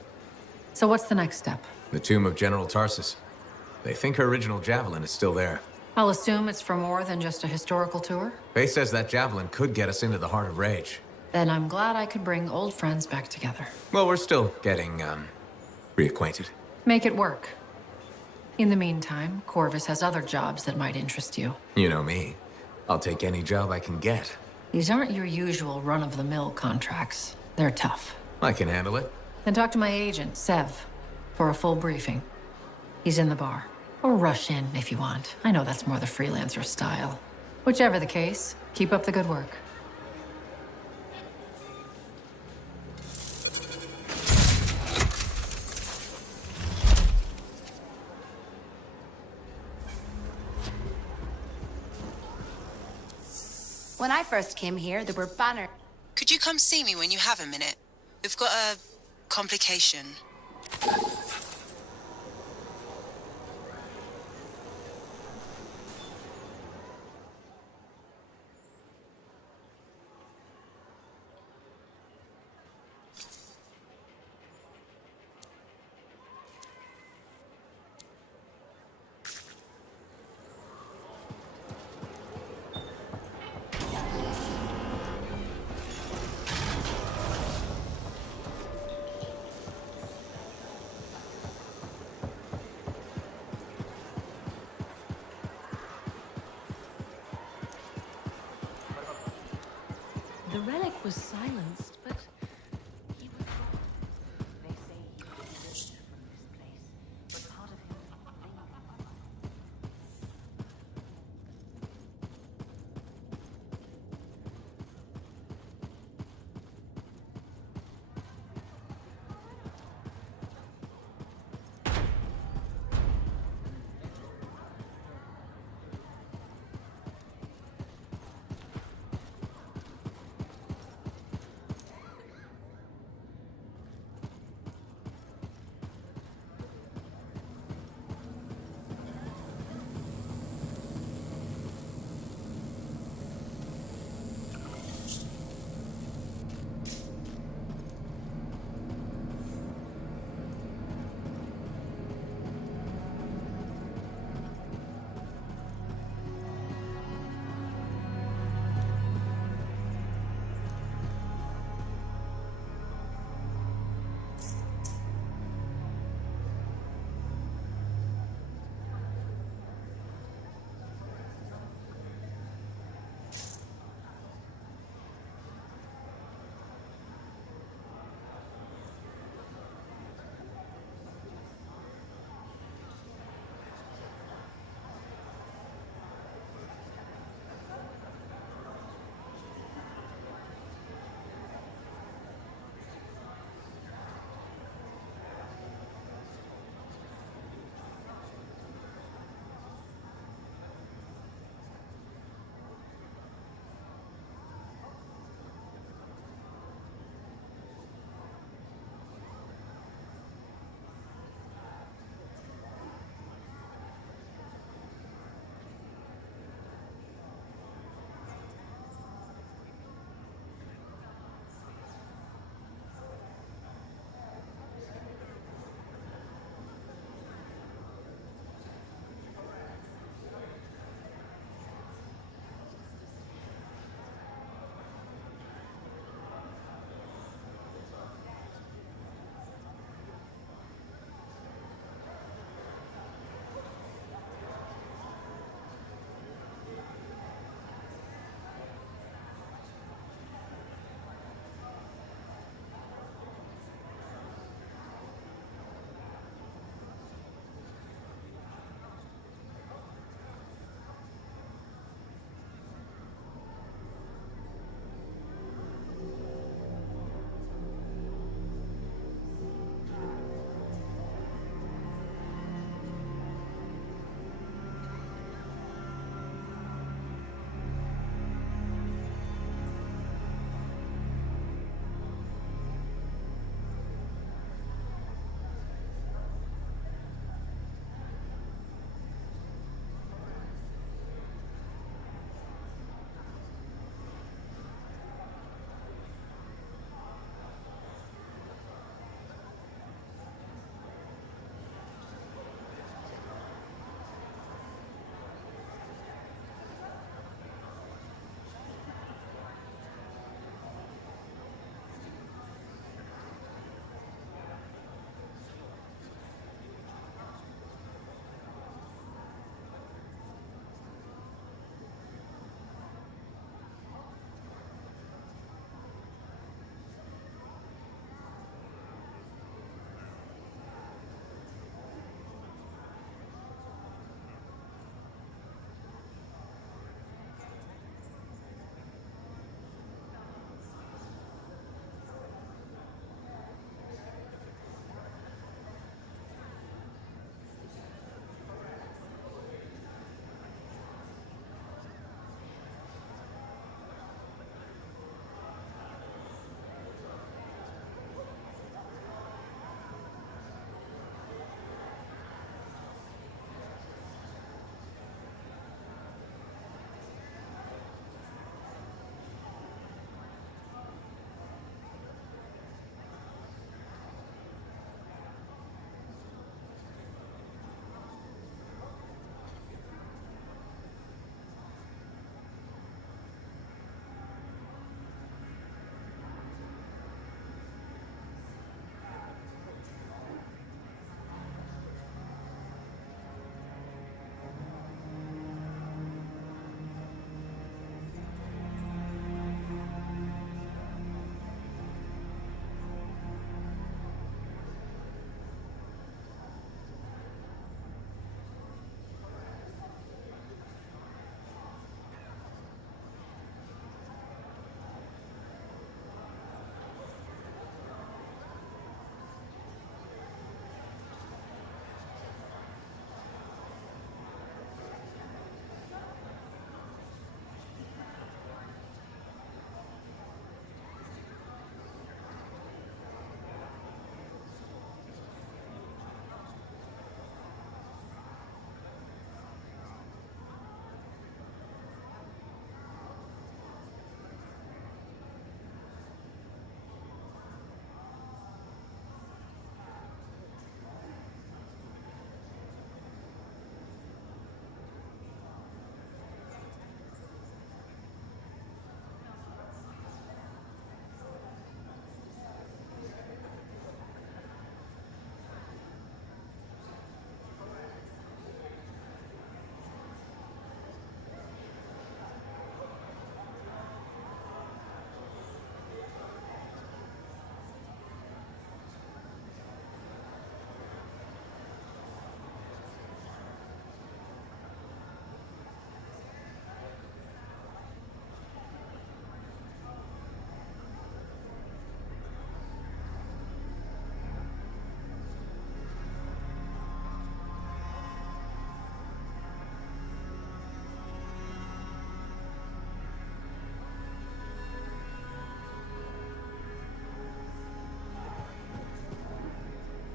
So what's the next step? The tomb of General Tarsus. They think her original javelin is still there. I'll assume it's for more than just a historical tour. Faye says that javelin could get us into the heart of Rage. Then I'm glad I could bring old friends back together. Well, we're still getting, reacquainted. Make it work. In the meantime, Corvus has other jobs that might interest you. You know me. I'll take any job I can get. These aren't your usual run-of-the-mill contracts. They're tough. I can handle it. Then talk to my agent, Sev, for a full briefing. He's in the bar. Or rush in if you want. I know that's more the freelancer style. Whichever the case, keep up the good work. When I first came here, there were banners. Could you come see me when you have a minute? We've got a complication. The relic was silenced, but he was gone. They say he disappeared from this place, but part of him lingers.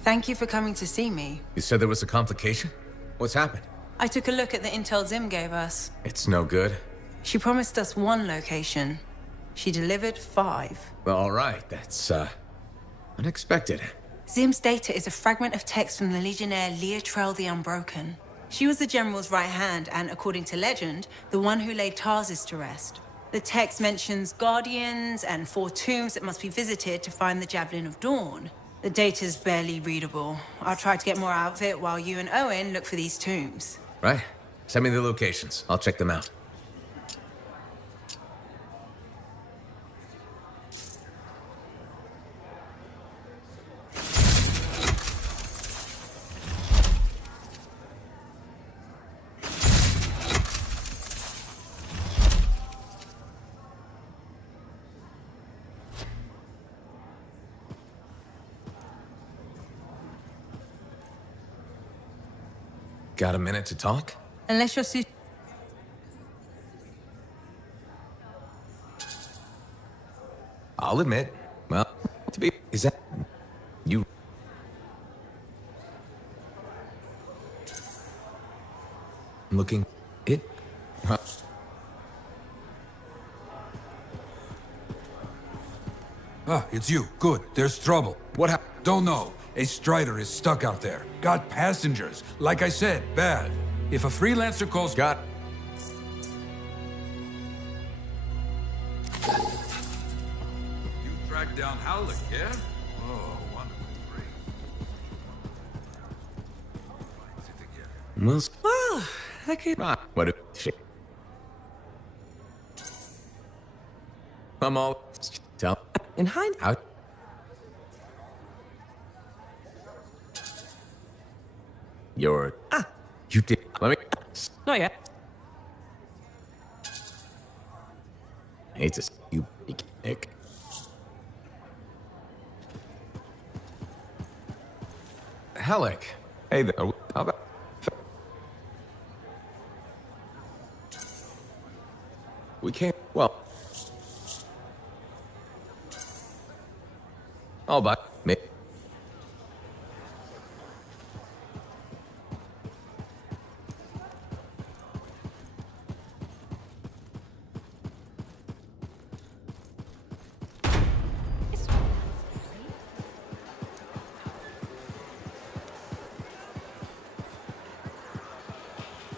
Thank you for coming to see me. You said there was a complication? What's happened? I took a look at the intel Zim gave us. It's no good. She promised us 1 location. She delivered 5. Well, all right. That's, unexpected. Zim's data is a fragment of text from the Legionnaire Leotrel the Unbroken. She was the General's right hand and, according to legend, the one who laid Tarsus to rest. The text mentions guardians and 4 tombs that must be visited to find the Javelin of Dawn. The data's barely readable. I'll try to get more out of it while you and Owen look for these tombs. Right. Send me the locations. I'll check them out. Got a minute to talk? Unless you're I'll admit. Well, to be... Is that... You... Looking... It... Huh? Ah, it's you. Good. There's trouble. What happened? Don't know. A Strider is stuck out there. Got passengers. Like I said, bad. If a freelancer calls... Got... You tracked down Howlick, yeah? Oh, wonderful. Great. Well, okay. What a shit. I'm all... Tell... In hindsight... You're... You did... Let me... Not yet. Hate to... You... Nick. Helic. Hey there. How about... We can't... Well... All but... Me.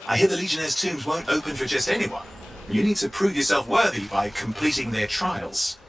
I hear the Legionnaire's tombs won't open for just anyone. You need to prove yourself worthy by completing their trials.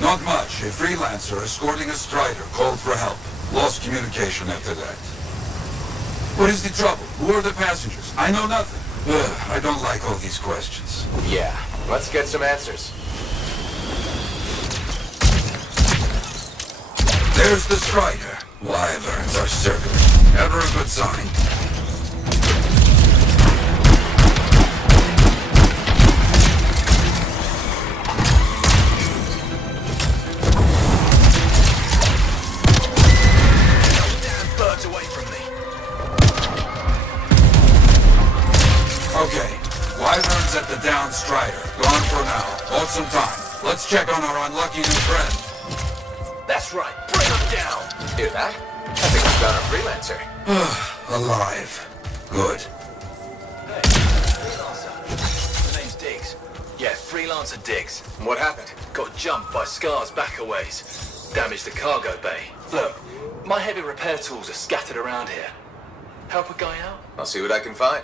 Not much. A freelancer escorting a Strider called for help. Lost communication after that. What is the trouble? Who are the passengers? I know nothing. Ugh, I don't like all these questions. Yeah, let's get some answers. There's the Strider. Wyverns are circling. Never a good sign. at the down Strider. Gone for now. Bought some time. Let's check on our unlucky new friend. That's right. Bring him down. Hear that? I think we found our freelancer. Alive. Good. Hey, freelancer. The name's Diggs. Yeah, freelancer Diggs. What happened? Got jumped by Scar's backaways. Damaged the cargo bay. Look, my heavy repair tools are scattered around here. Help a guy out? I'll see what I can find.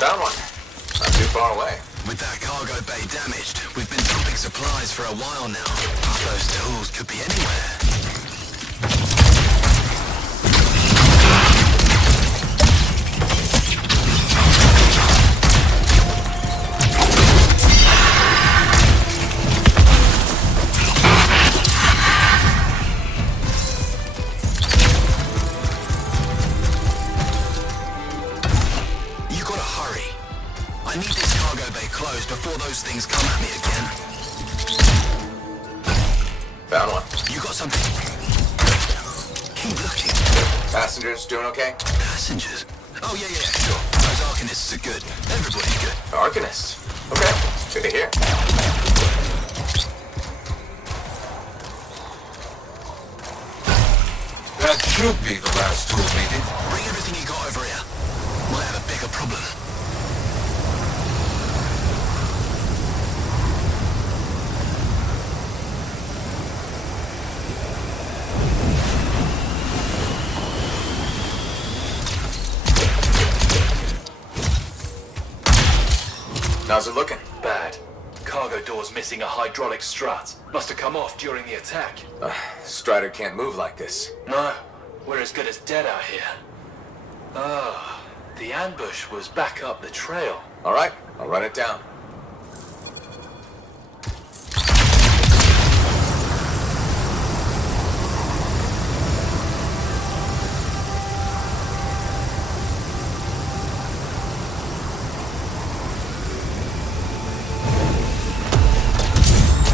Found one. Not too far away. With that cargo bay damaged, we've been dumping supplies for a while now. Those tools could be anywhere. You gotta hurry. I need this cargo bay closed before those things come at me again. Found one. You got something? Keep looking. Passengers doing okay? Passengers? Oh, yeah, sure. Those Arcanists are good. Everybody's good. Arcanists? Okay, good to hear. That should be the last tool needed. Bring everything you got over here. Might have a bigger problem. How's it looking? Bad. Cargo door's missing a hydraulic strut. Must have come off during the attack. Strider can't move like this. No, we're as good as dead out here. Oh, the ambush was back up the trail. All right, I'll run it down.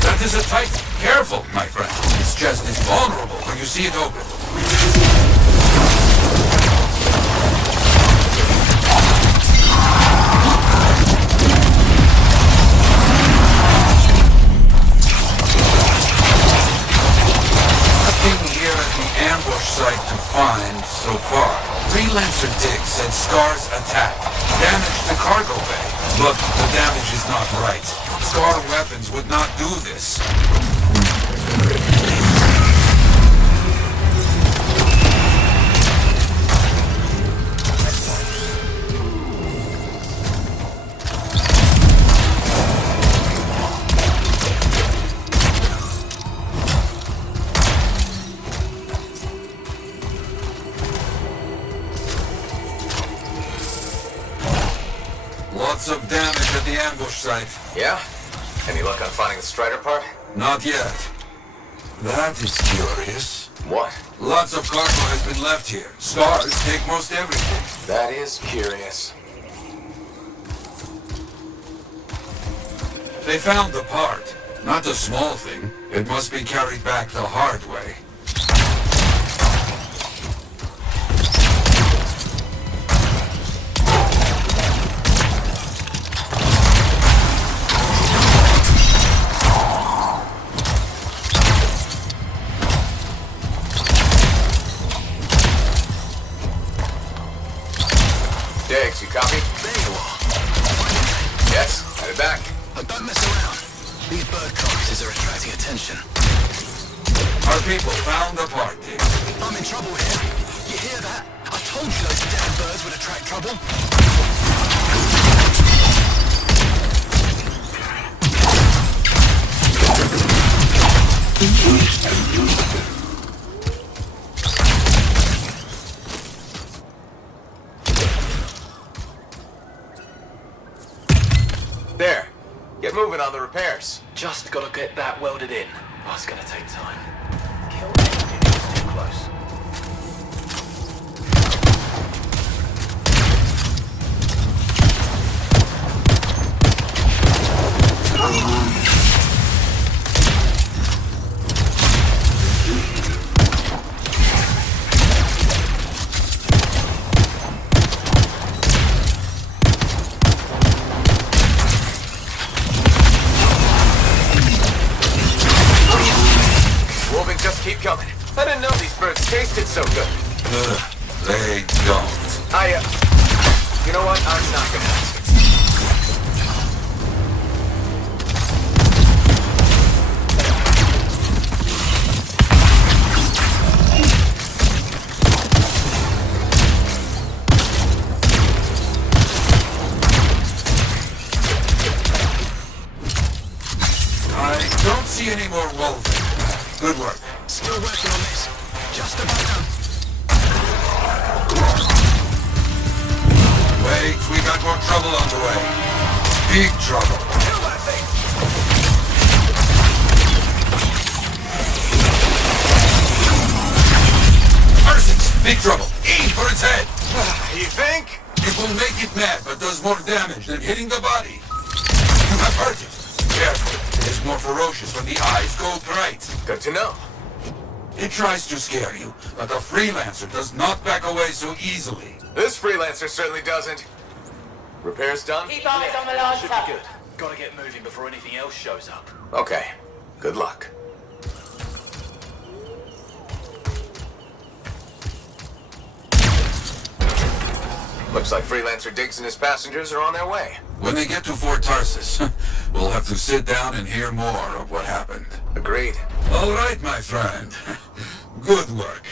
That is a tight... Careful, my friend. This chest is vulnerable when you see it open. Nothing here at the ambush site to find so far. Freelancer Diggs said Scar's attack damaged the cargo bay, but the damage is not right. Scar weapons would not do this. Lots of damage at the ambush site. Yeah? Any luck on finding the Strider part? Not yet. That is curious. What? Lots of cargo has been left here. Scars take most everything. That is curious. They found the part. Not a small thing. It must be carried back the hard way. Diggs, you copy? There you are. Yes, headed back. But don't mess around. These bird carcasses are attracting attention. Our people found the part, Diggs. I'm in trouble here. You hear that? I told you those damn birds would attract trouble. There. Get moving on the repair. repairs? Just gotta get that welded in. Oh, it's gonna take time. Kill anything that's too close. Wolving just keep coming. I didn't know these birds tasted so good. They don't. You know what? I'm not gonna ask. I don't see any more wolves. Good work. Still working on this. Just about done. Wait, we got more trouble on the way. Big trouble. Kill that thing! Persons, big trouble. Aim for its head. You think? It will make it mad, but does more damage than hitting the body. You have heard it. Careful. It is more ferocious when the eyes go bright. Good to know. It tries to scare you, but a freelancer does not back away so easily. This freelancer certainly doesn't. Repairs done? Keep eyes on the line, should be good. Gotta get moving before anything else shows up. Okay. Good luck. Looks like Freelancer Diggs and his passengers are on their way. When they get to Fort Tarsus, we'll have to sit down and hear more of what happened. Agreed. All right, my friend. Good work.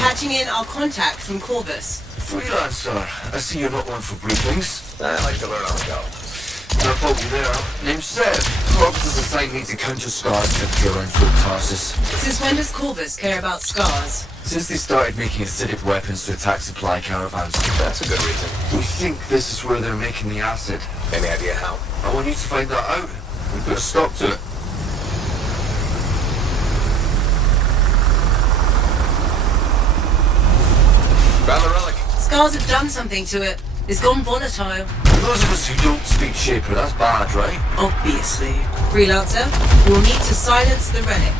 Patching in our contact from Corvus. Freelancer. I see you're not one for briefings. I like to learn on the go. No fault you there. Name's Seth. Corvus has assigned me to count your scars to appear on Fort Tarsus. Since when does Corvus care about scars? Since they started making acidic weapons to attack supply caravans. That's a good reason. We think this is where they're making the acid. Any idea how? I want you to find that out. We put a stop to it. Found the relic. Scars have done something to it. It's gone volatile. For those of us who don't speak Shaper, that's bad, right? Obviously. Freelancer, we'll need to silence the relic.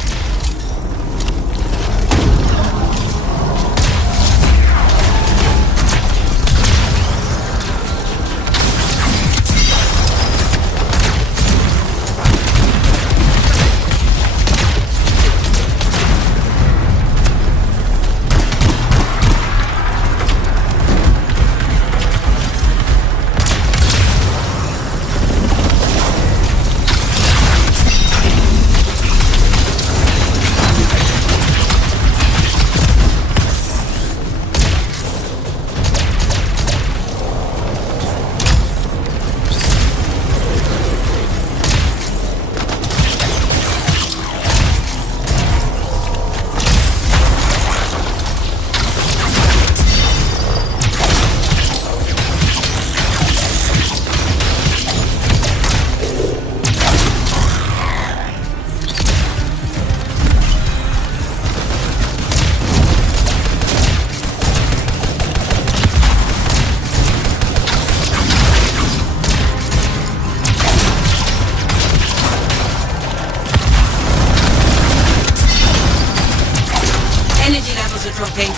Energy levels are dropping.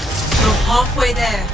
We're halfway there.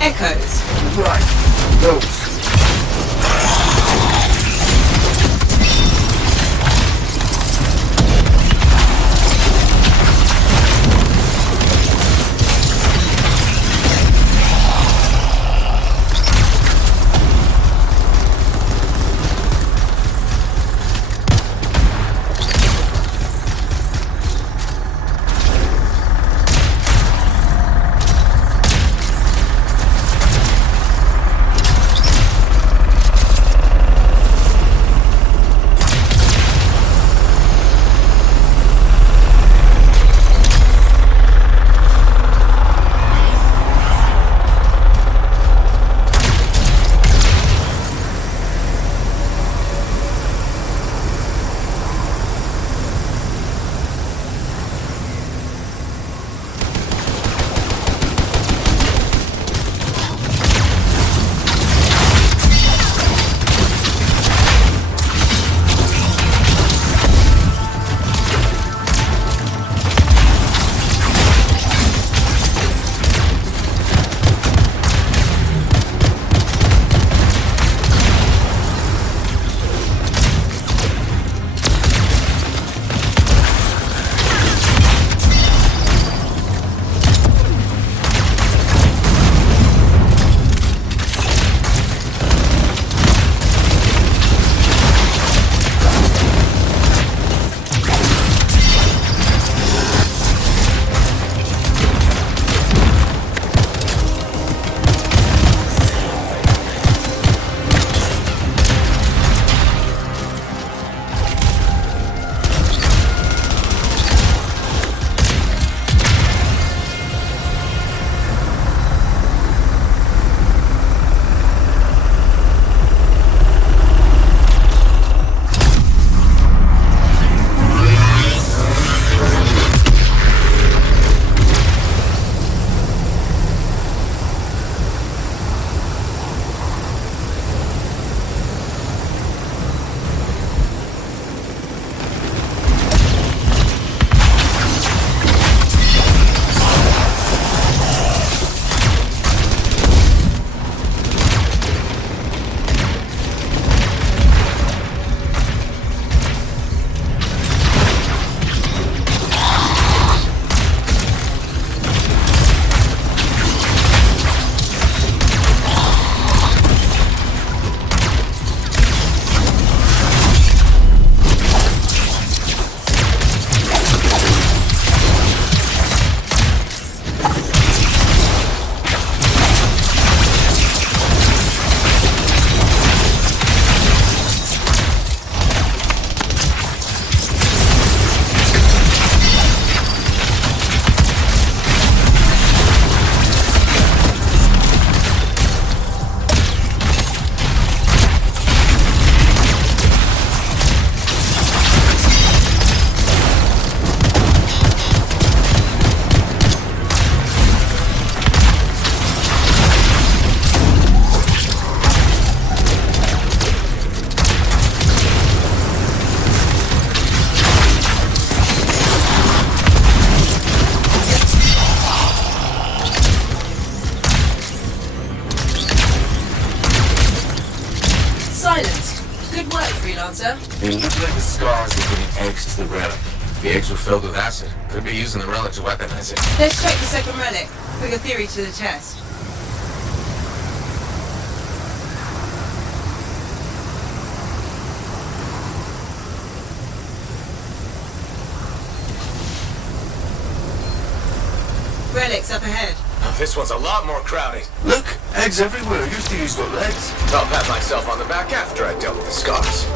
Echoes. Right. Those. sir? It looked like the scars were giving eggs to the relic. The eggs were filled with acid. Could be using the relic to weaponize it. Let's check the second relic. Put your theory to the test. Relics up ahead. Oh, this one's a lot more crowded. Look, eggs everywhere. Your theory's got legs. I'll pat myself on the back after I dealt with the scars.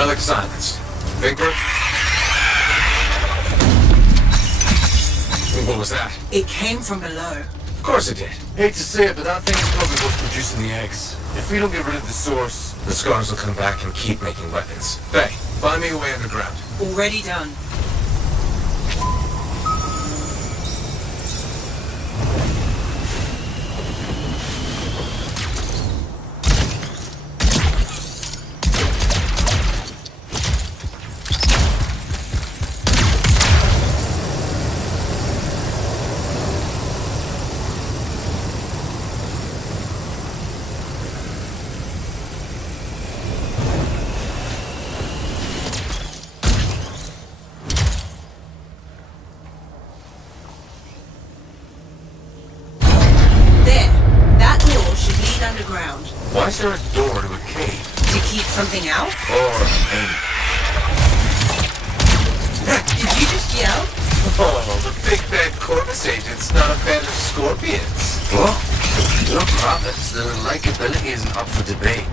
Relic silence. Vapor? What was that? It came from below. Of course it did. Hate to say it, but that thing's probably what's producing the eggs. If we don't get rid of the source... The scars will come back and keep making weapons. Faye, find me a way underground. Already done. Underground. Why is there a door to a cave? To keep something out? Or maybe. Did you just yell? Oh, the big bad Corvus agent's not a fan of scorpions. Well, no prophets. Their likability isn't up for debate.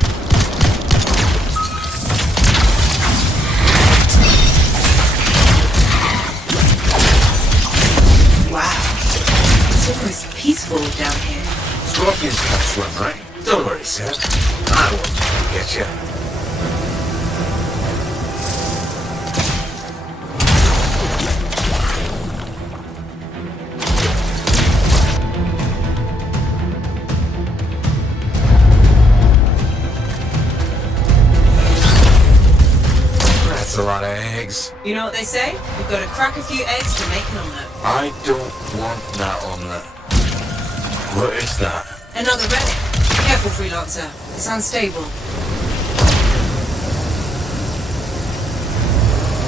Wow. It's almost peaceful down here. Scorpions can't swim, right? Don't worry, Sam. I won't get you. That's a lot of eggs. You know what they say? You've got to crack a few eggs to make an omelette. I don't want that omelette. What is that? Another relic. Careful, freelancer. It's unstable.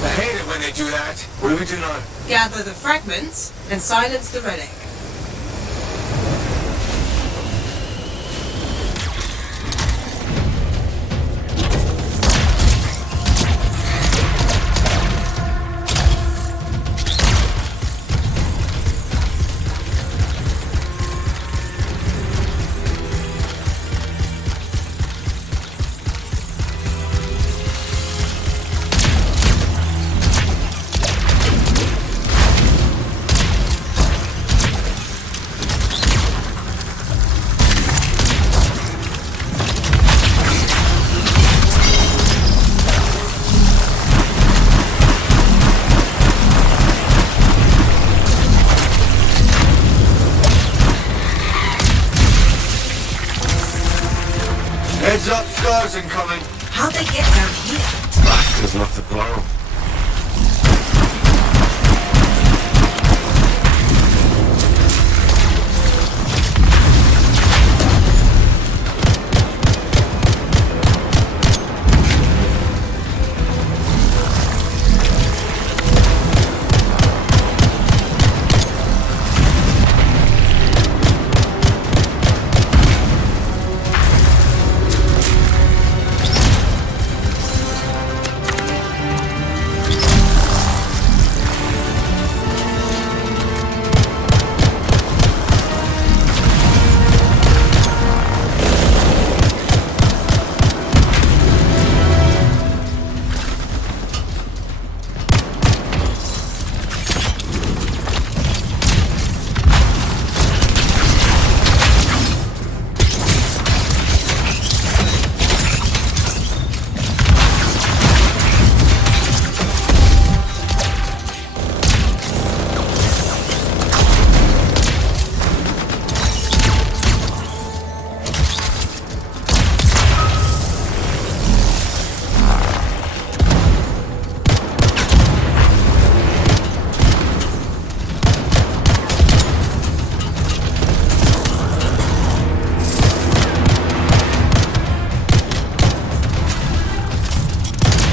I hate it when they do that. What do we do now? Gather the fragments and silence the relic. Heads up, scars incoming. How'd they get down here? Bastards love to blow.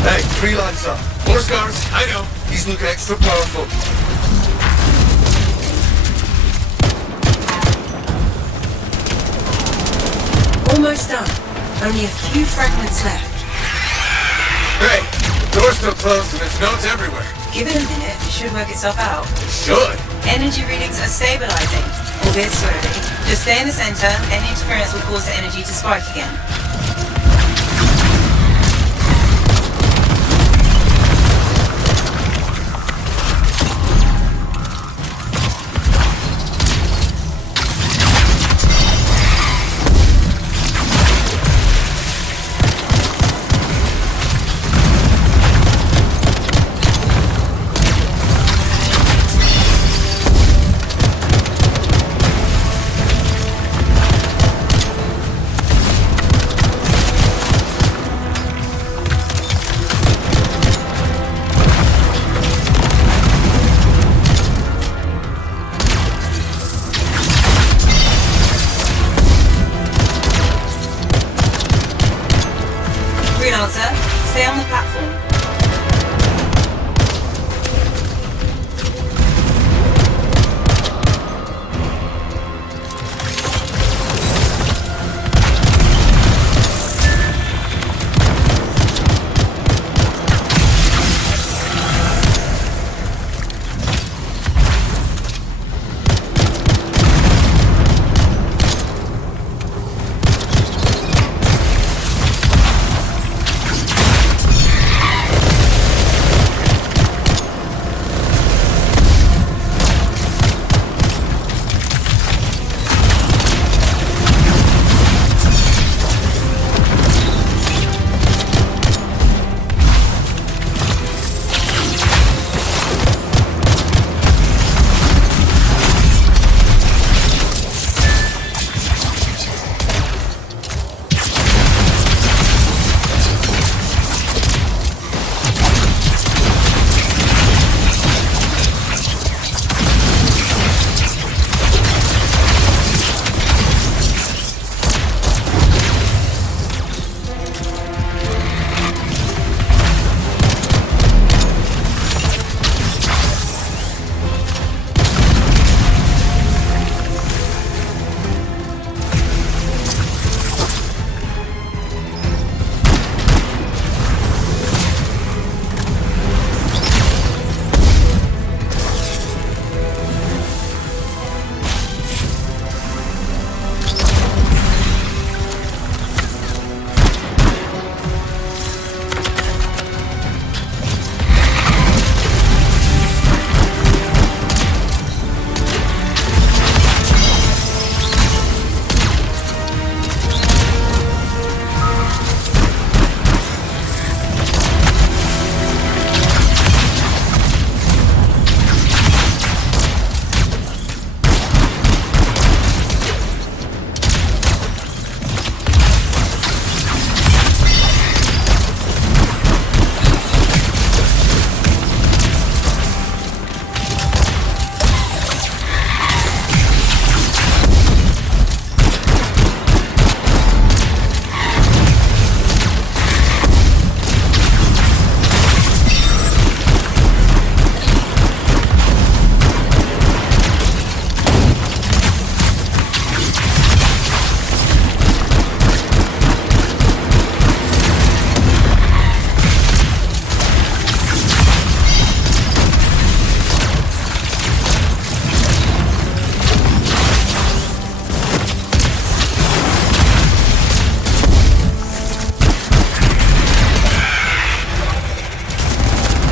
Hey, freelancer. More scars. I know. He's looking extra powerful. Almost done. Only a few fragments left. Hey, door's still closed and there's notes everywhere. Give it a minute. It should work itself out. Should. Energy readings are stabilizing, albeit slowly. Just stay in the center. Any interference will cause the energy to spike again.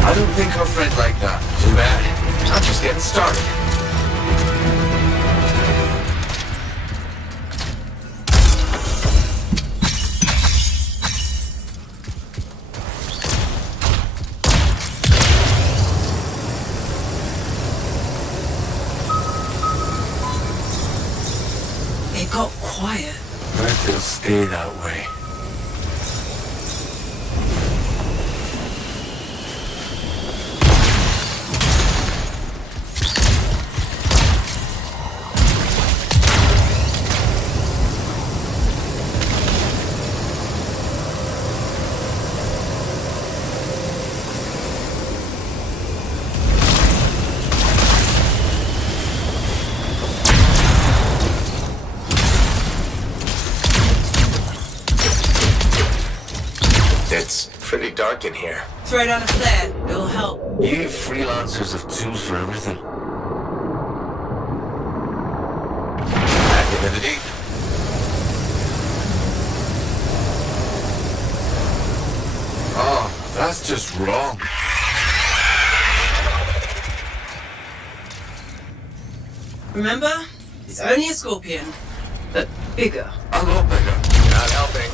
I don't think her friend like that. Too bad. I'm just getting started. It got quiet. Let it stay that way. It's pretty dark in here. Throw down a flare. It'll help. You freelancers have tools for everything. Back into the deep. Oh, that's just wrong. Remember? It's only a scorpion. But bigger. A lot bigger. Not helping.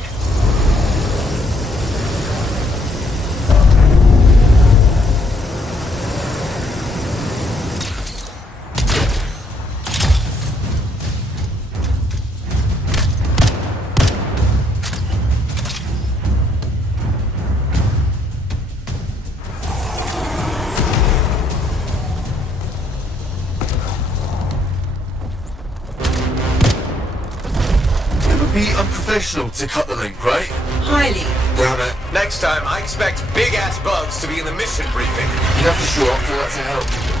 Be unprofessional to cut the link, right? Highly. Damn it. Next time, I expect big-ass bugs to be in the mission briefing. You have to show up for that to help.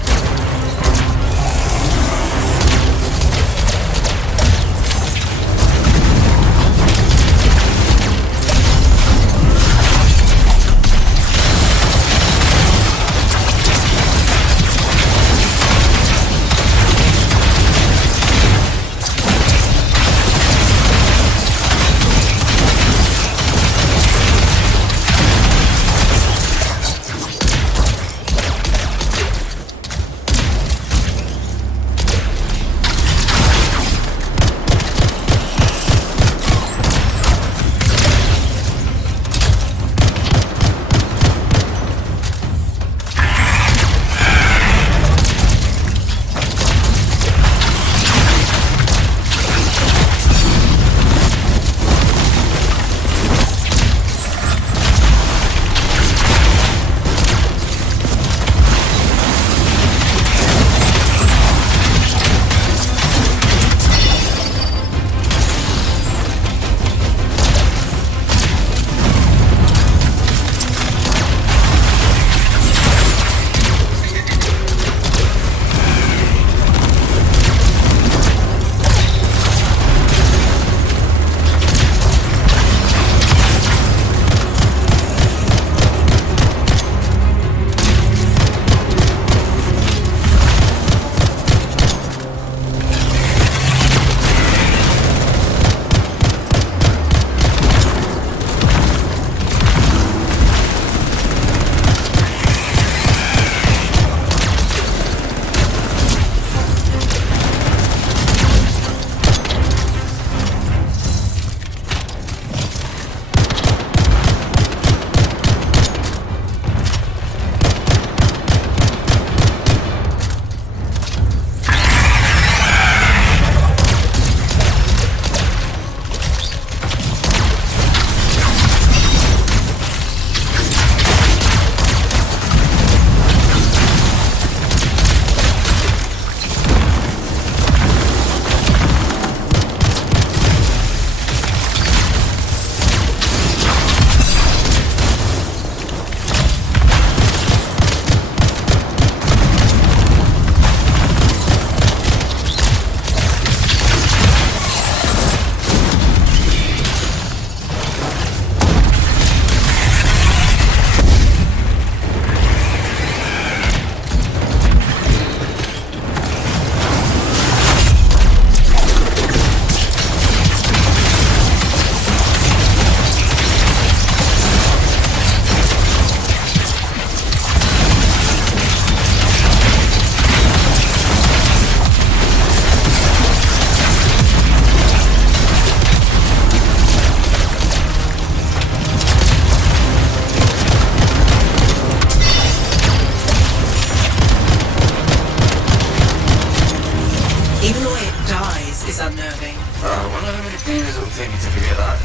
unnerving. Wonder how many pages it will take me to forget that.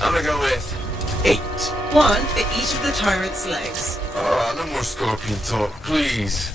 I'm gonna go with 8. One for each of the tyrant's legs. No more scorpion talk, please.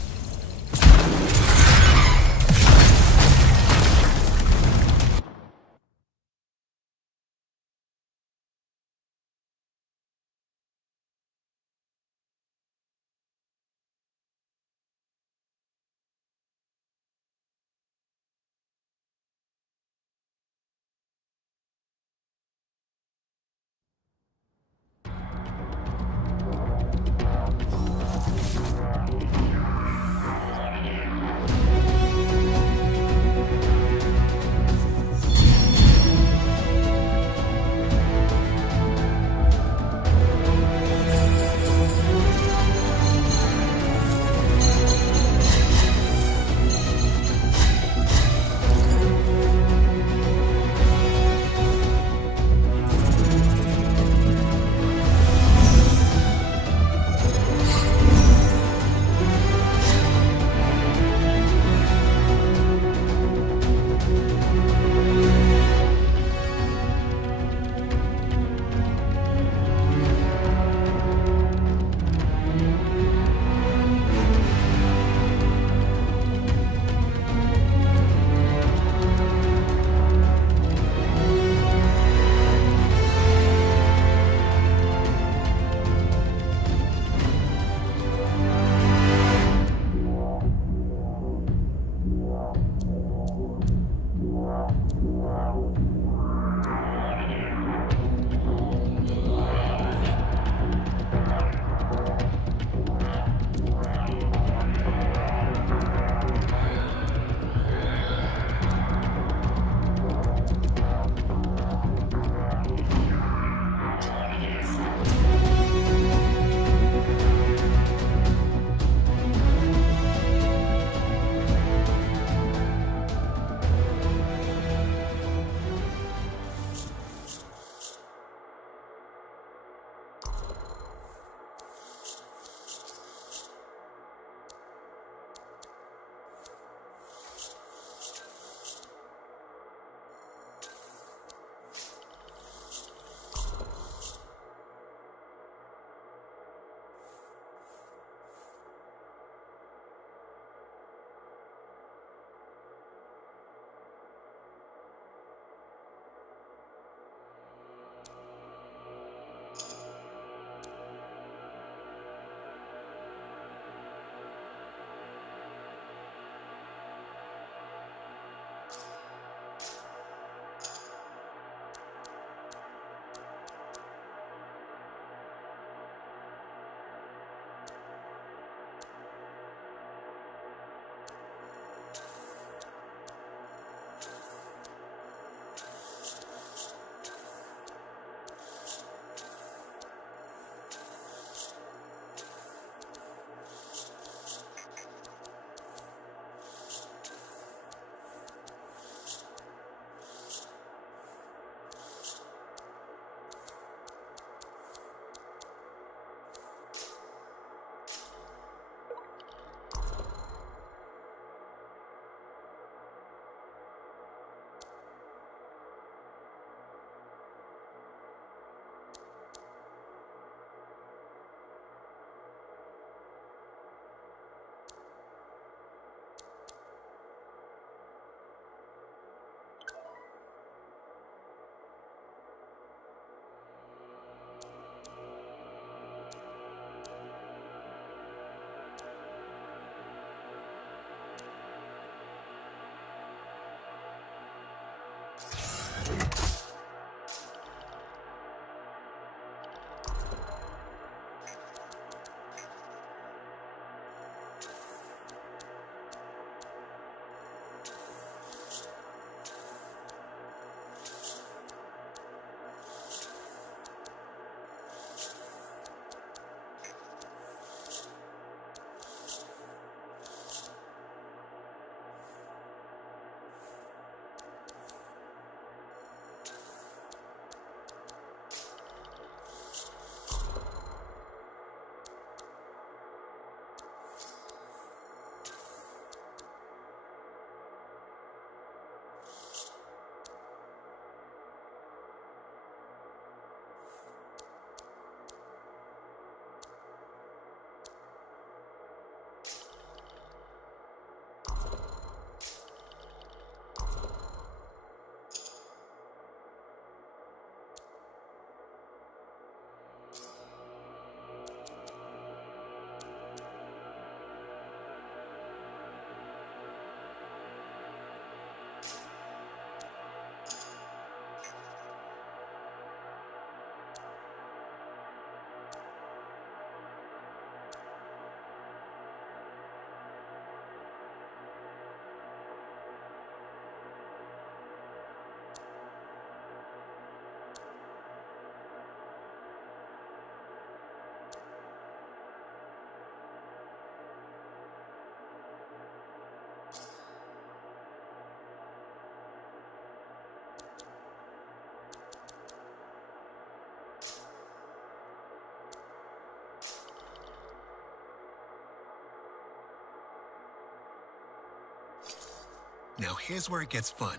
Now here's where it gets fun.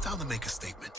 Time to make a statement.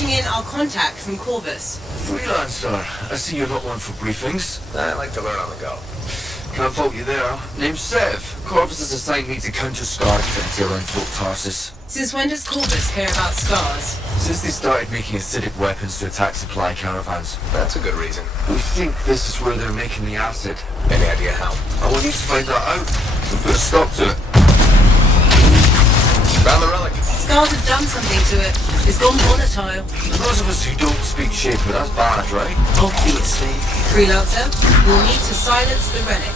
In our contact from Corvus. Freelancer, I see you're not one for briefings. I like to learn on the go. Can't fault you there. Name's Sev. Corvus has assigned me to counter Scar activity around Fort Tarsus. Since when does Corvus care about scars? Since they started making acidic weapons to attack supply caravans. That's a good reason. We think this is where they're making the acid. Any idea how? I want you to find that out and put a stop to it. Found the relic. Scars have done something to it. It's gone volatile. Those of us who don't speak Shaper, that's bad, right? Obviously. Freelancer, we'll need to silence the relic.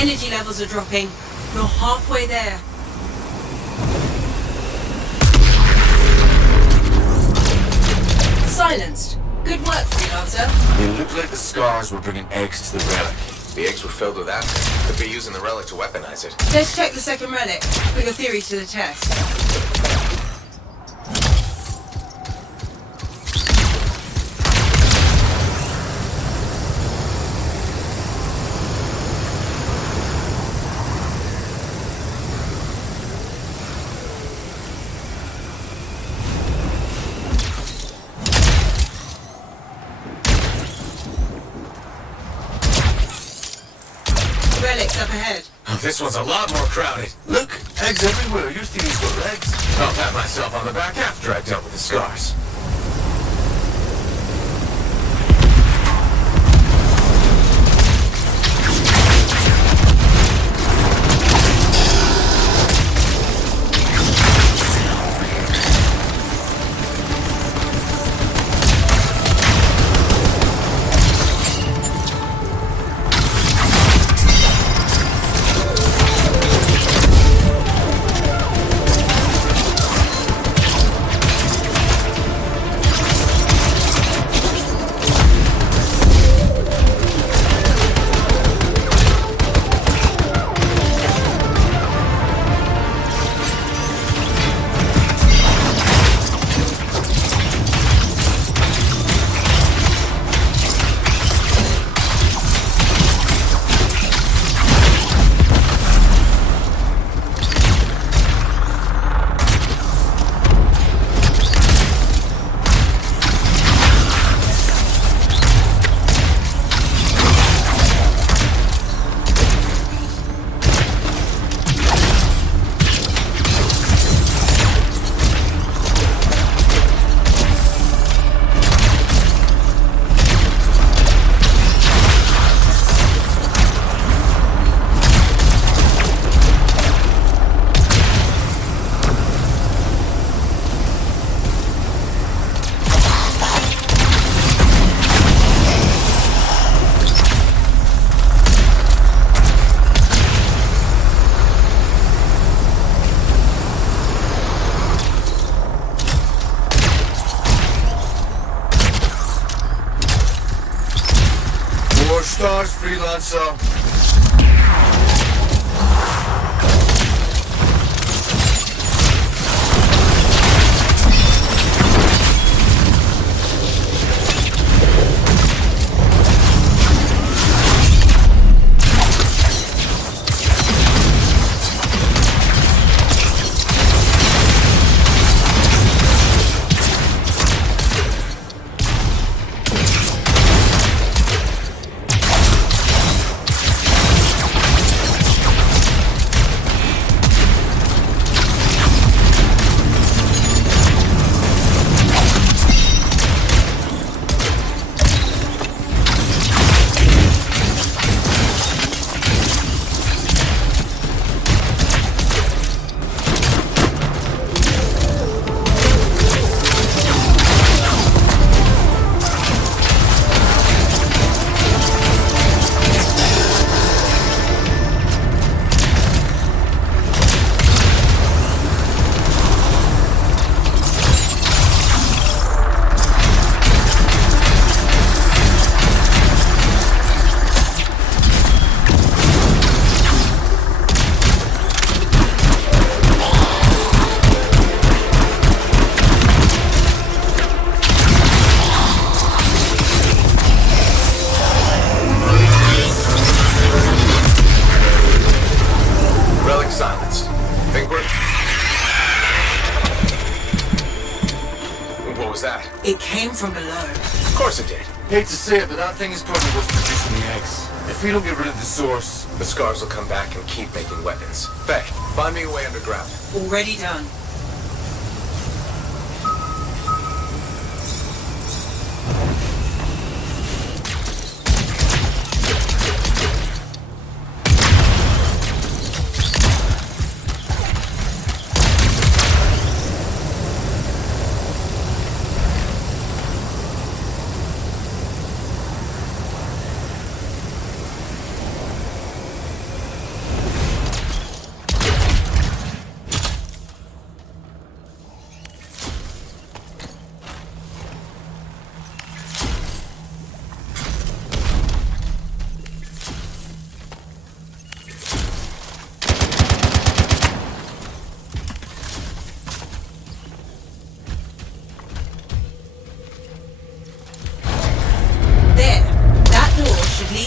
Energy levels are dropping. You're halfway there. Silenced. Good work, Freelancer. It looked like the scars were bringing eggs to the relic. The eggs were filled with Anthem. Could be using the relic to weaponize it. Let's check the second relic. Put your theory to the test. Relic's up ahead. Oh, this one's a lot more crowded. Look, eggs everywhere. Your theory's correct. I'll pat myself on the back after I've dealt with the scars. More stars, Freelancer. It came from below. Of course it did. Hate to say it, but that thing is probably what's producing the eggs. If we don't get rid of the source, the scars will come back and keep making weapons. Faye, find me a way underground. Already done.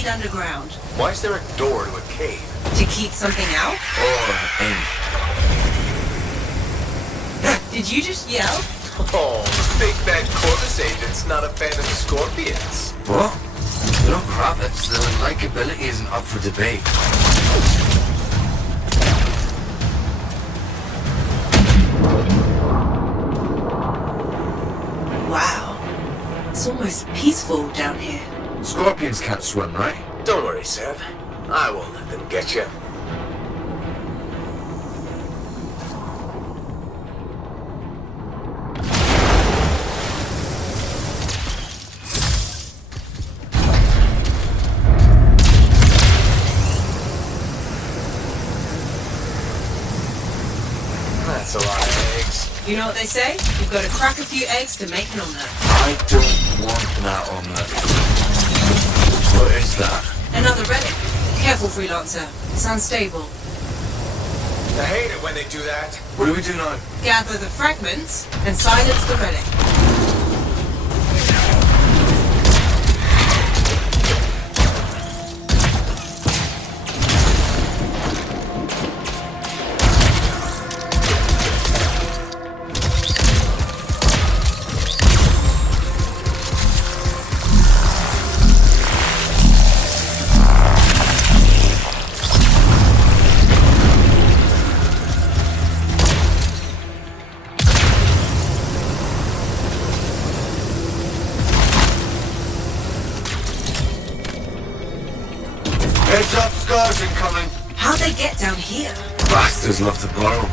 lead underground. Why is there a door to a cave? To keep something out? Or in. Did you just yell? Oh, big bad Corvus agent's not a fan of scorpions. What? No crap, it's the likability isn't up for debate. Wow. It's almost peaceful down here. Scorpions can't swim, right? Don't worry, Sev. I won't let them get you. That's a lot of eggs. You know what they say? You've got to crack a few eggs to make an omelette. I don't want that omelette. What is that? Another relic. Careful, freelancer. It's unstable. I hate it when they do that. What do we do now? Gather the fragments and silence the relic. Heads up, scars incoming. How'd they get down here? Bastards love to borrow.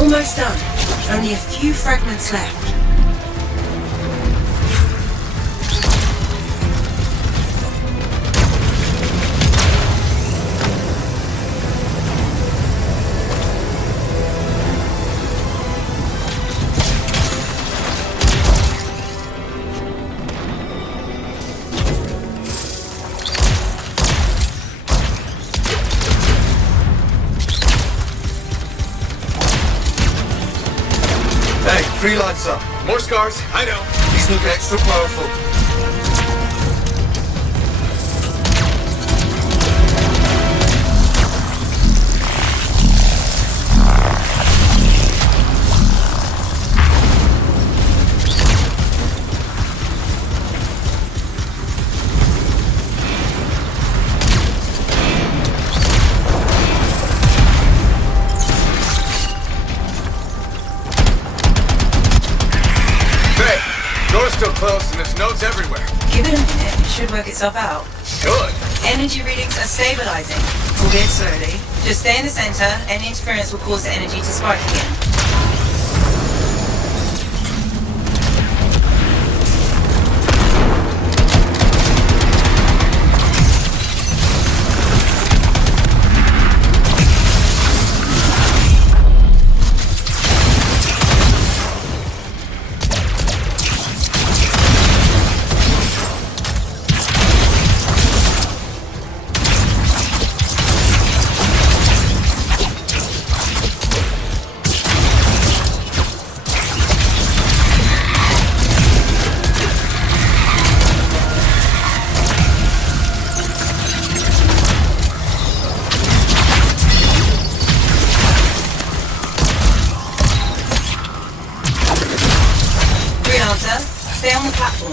Almost done. Only a few fragments left. Hey, freelancer. More scars, I know. These look extra powerful. Door's still closed and there's nodes everywhere. Give it a minute. It should work itself out. Good. Energy readings are stabilizing, albeit slowly. Just stay in the center. Any interference will cause the energy to spike again. Stay on the platform.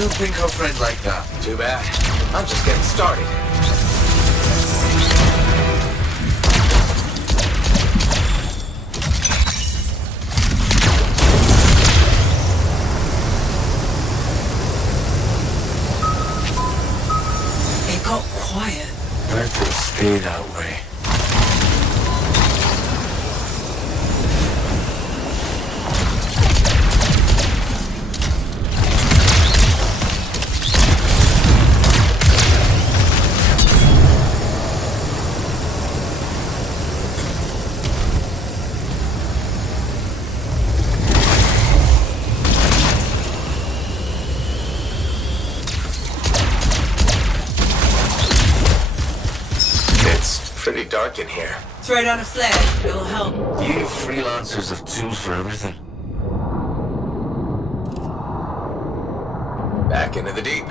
don't think our friend liked that. Too bad. I'm just getting started. It got quiet. Let it stay that way. Pretty dark in here. Throw down a flare. It'll help. You freelancers have tools for everything. Back into the deep.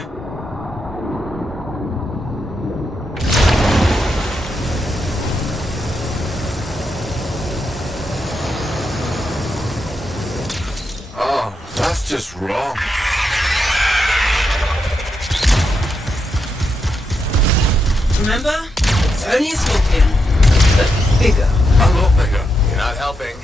Oh, that's just wrong. Remember? It's only a scorpion. But bigger. A lot bigger. You're not helping.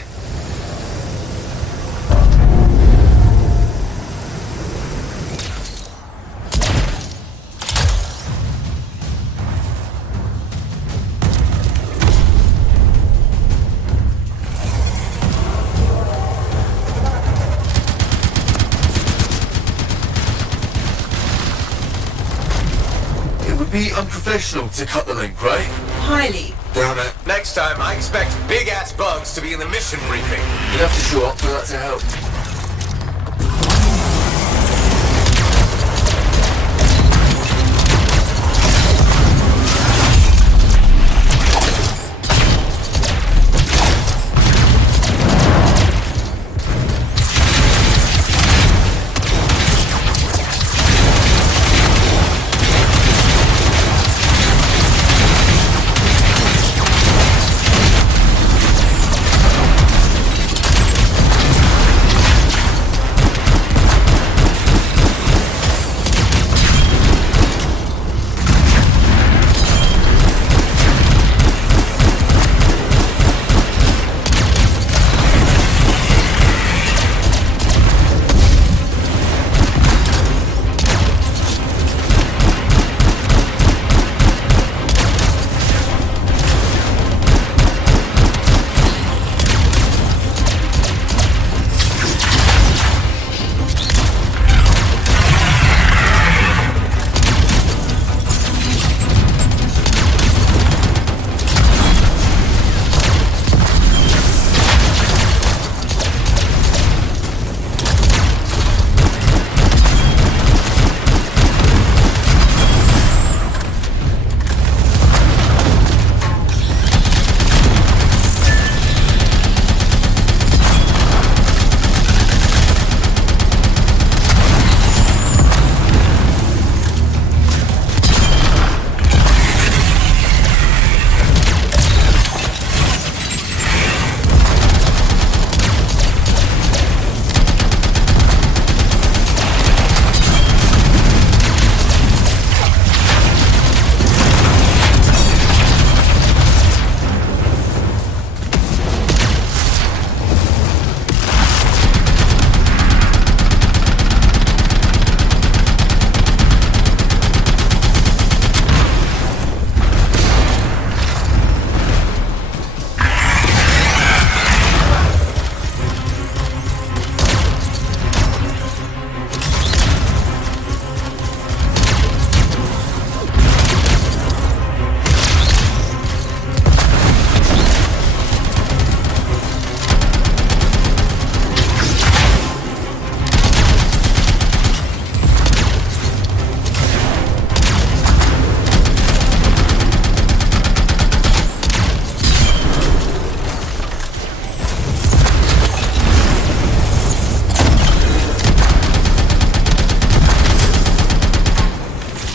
It would be unprofessional to cut the link, right? Highly. Damn it. Next time, I expect big-ass bugs to be in the mission briefing. You'd have to show up for that to help.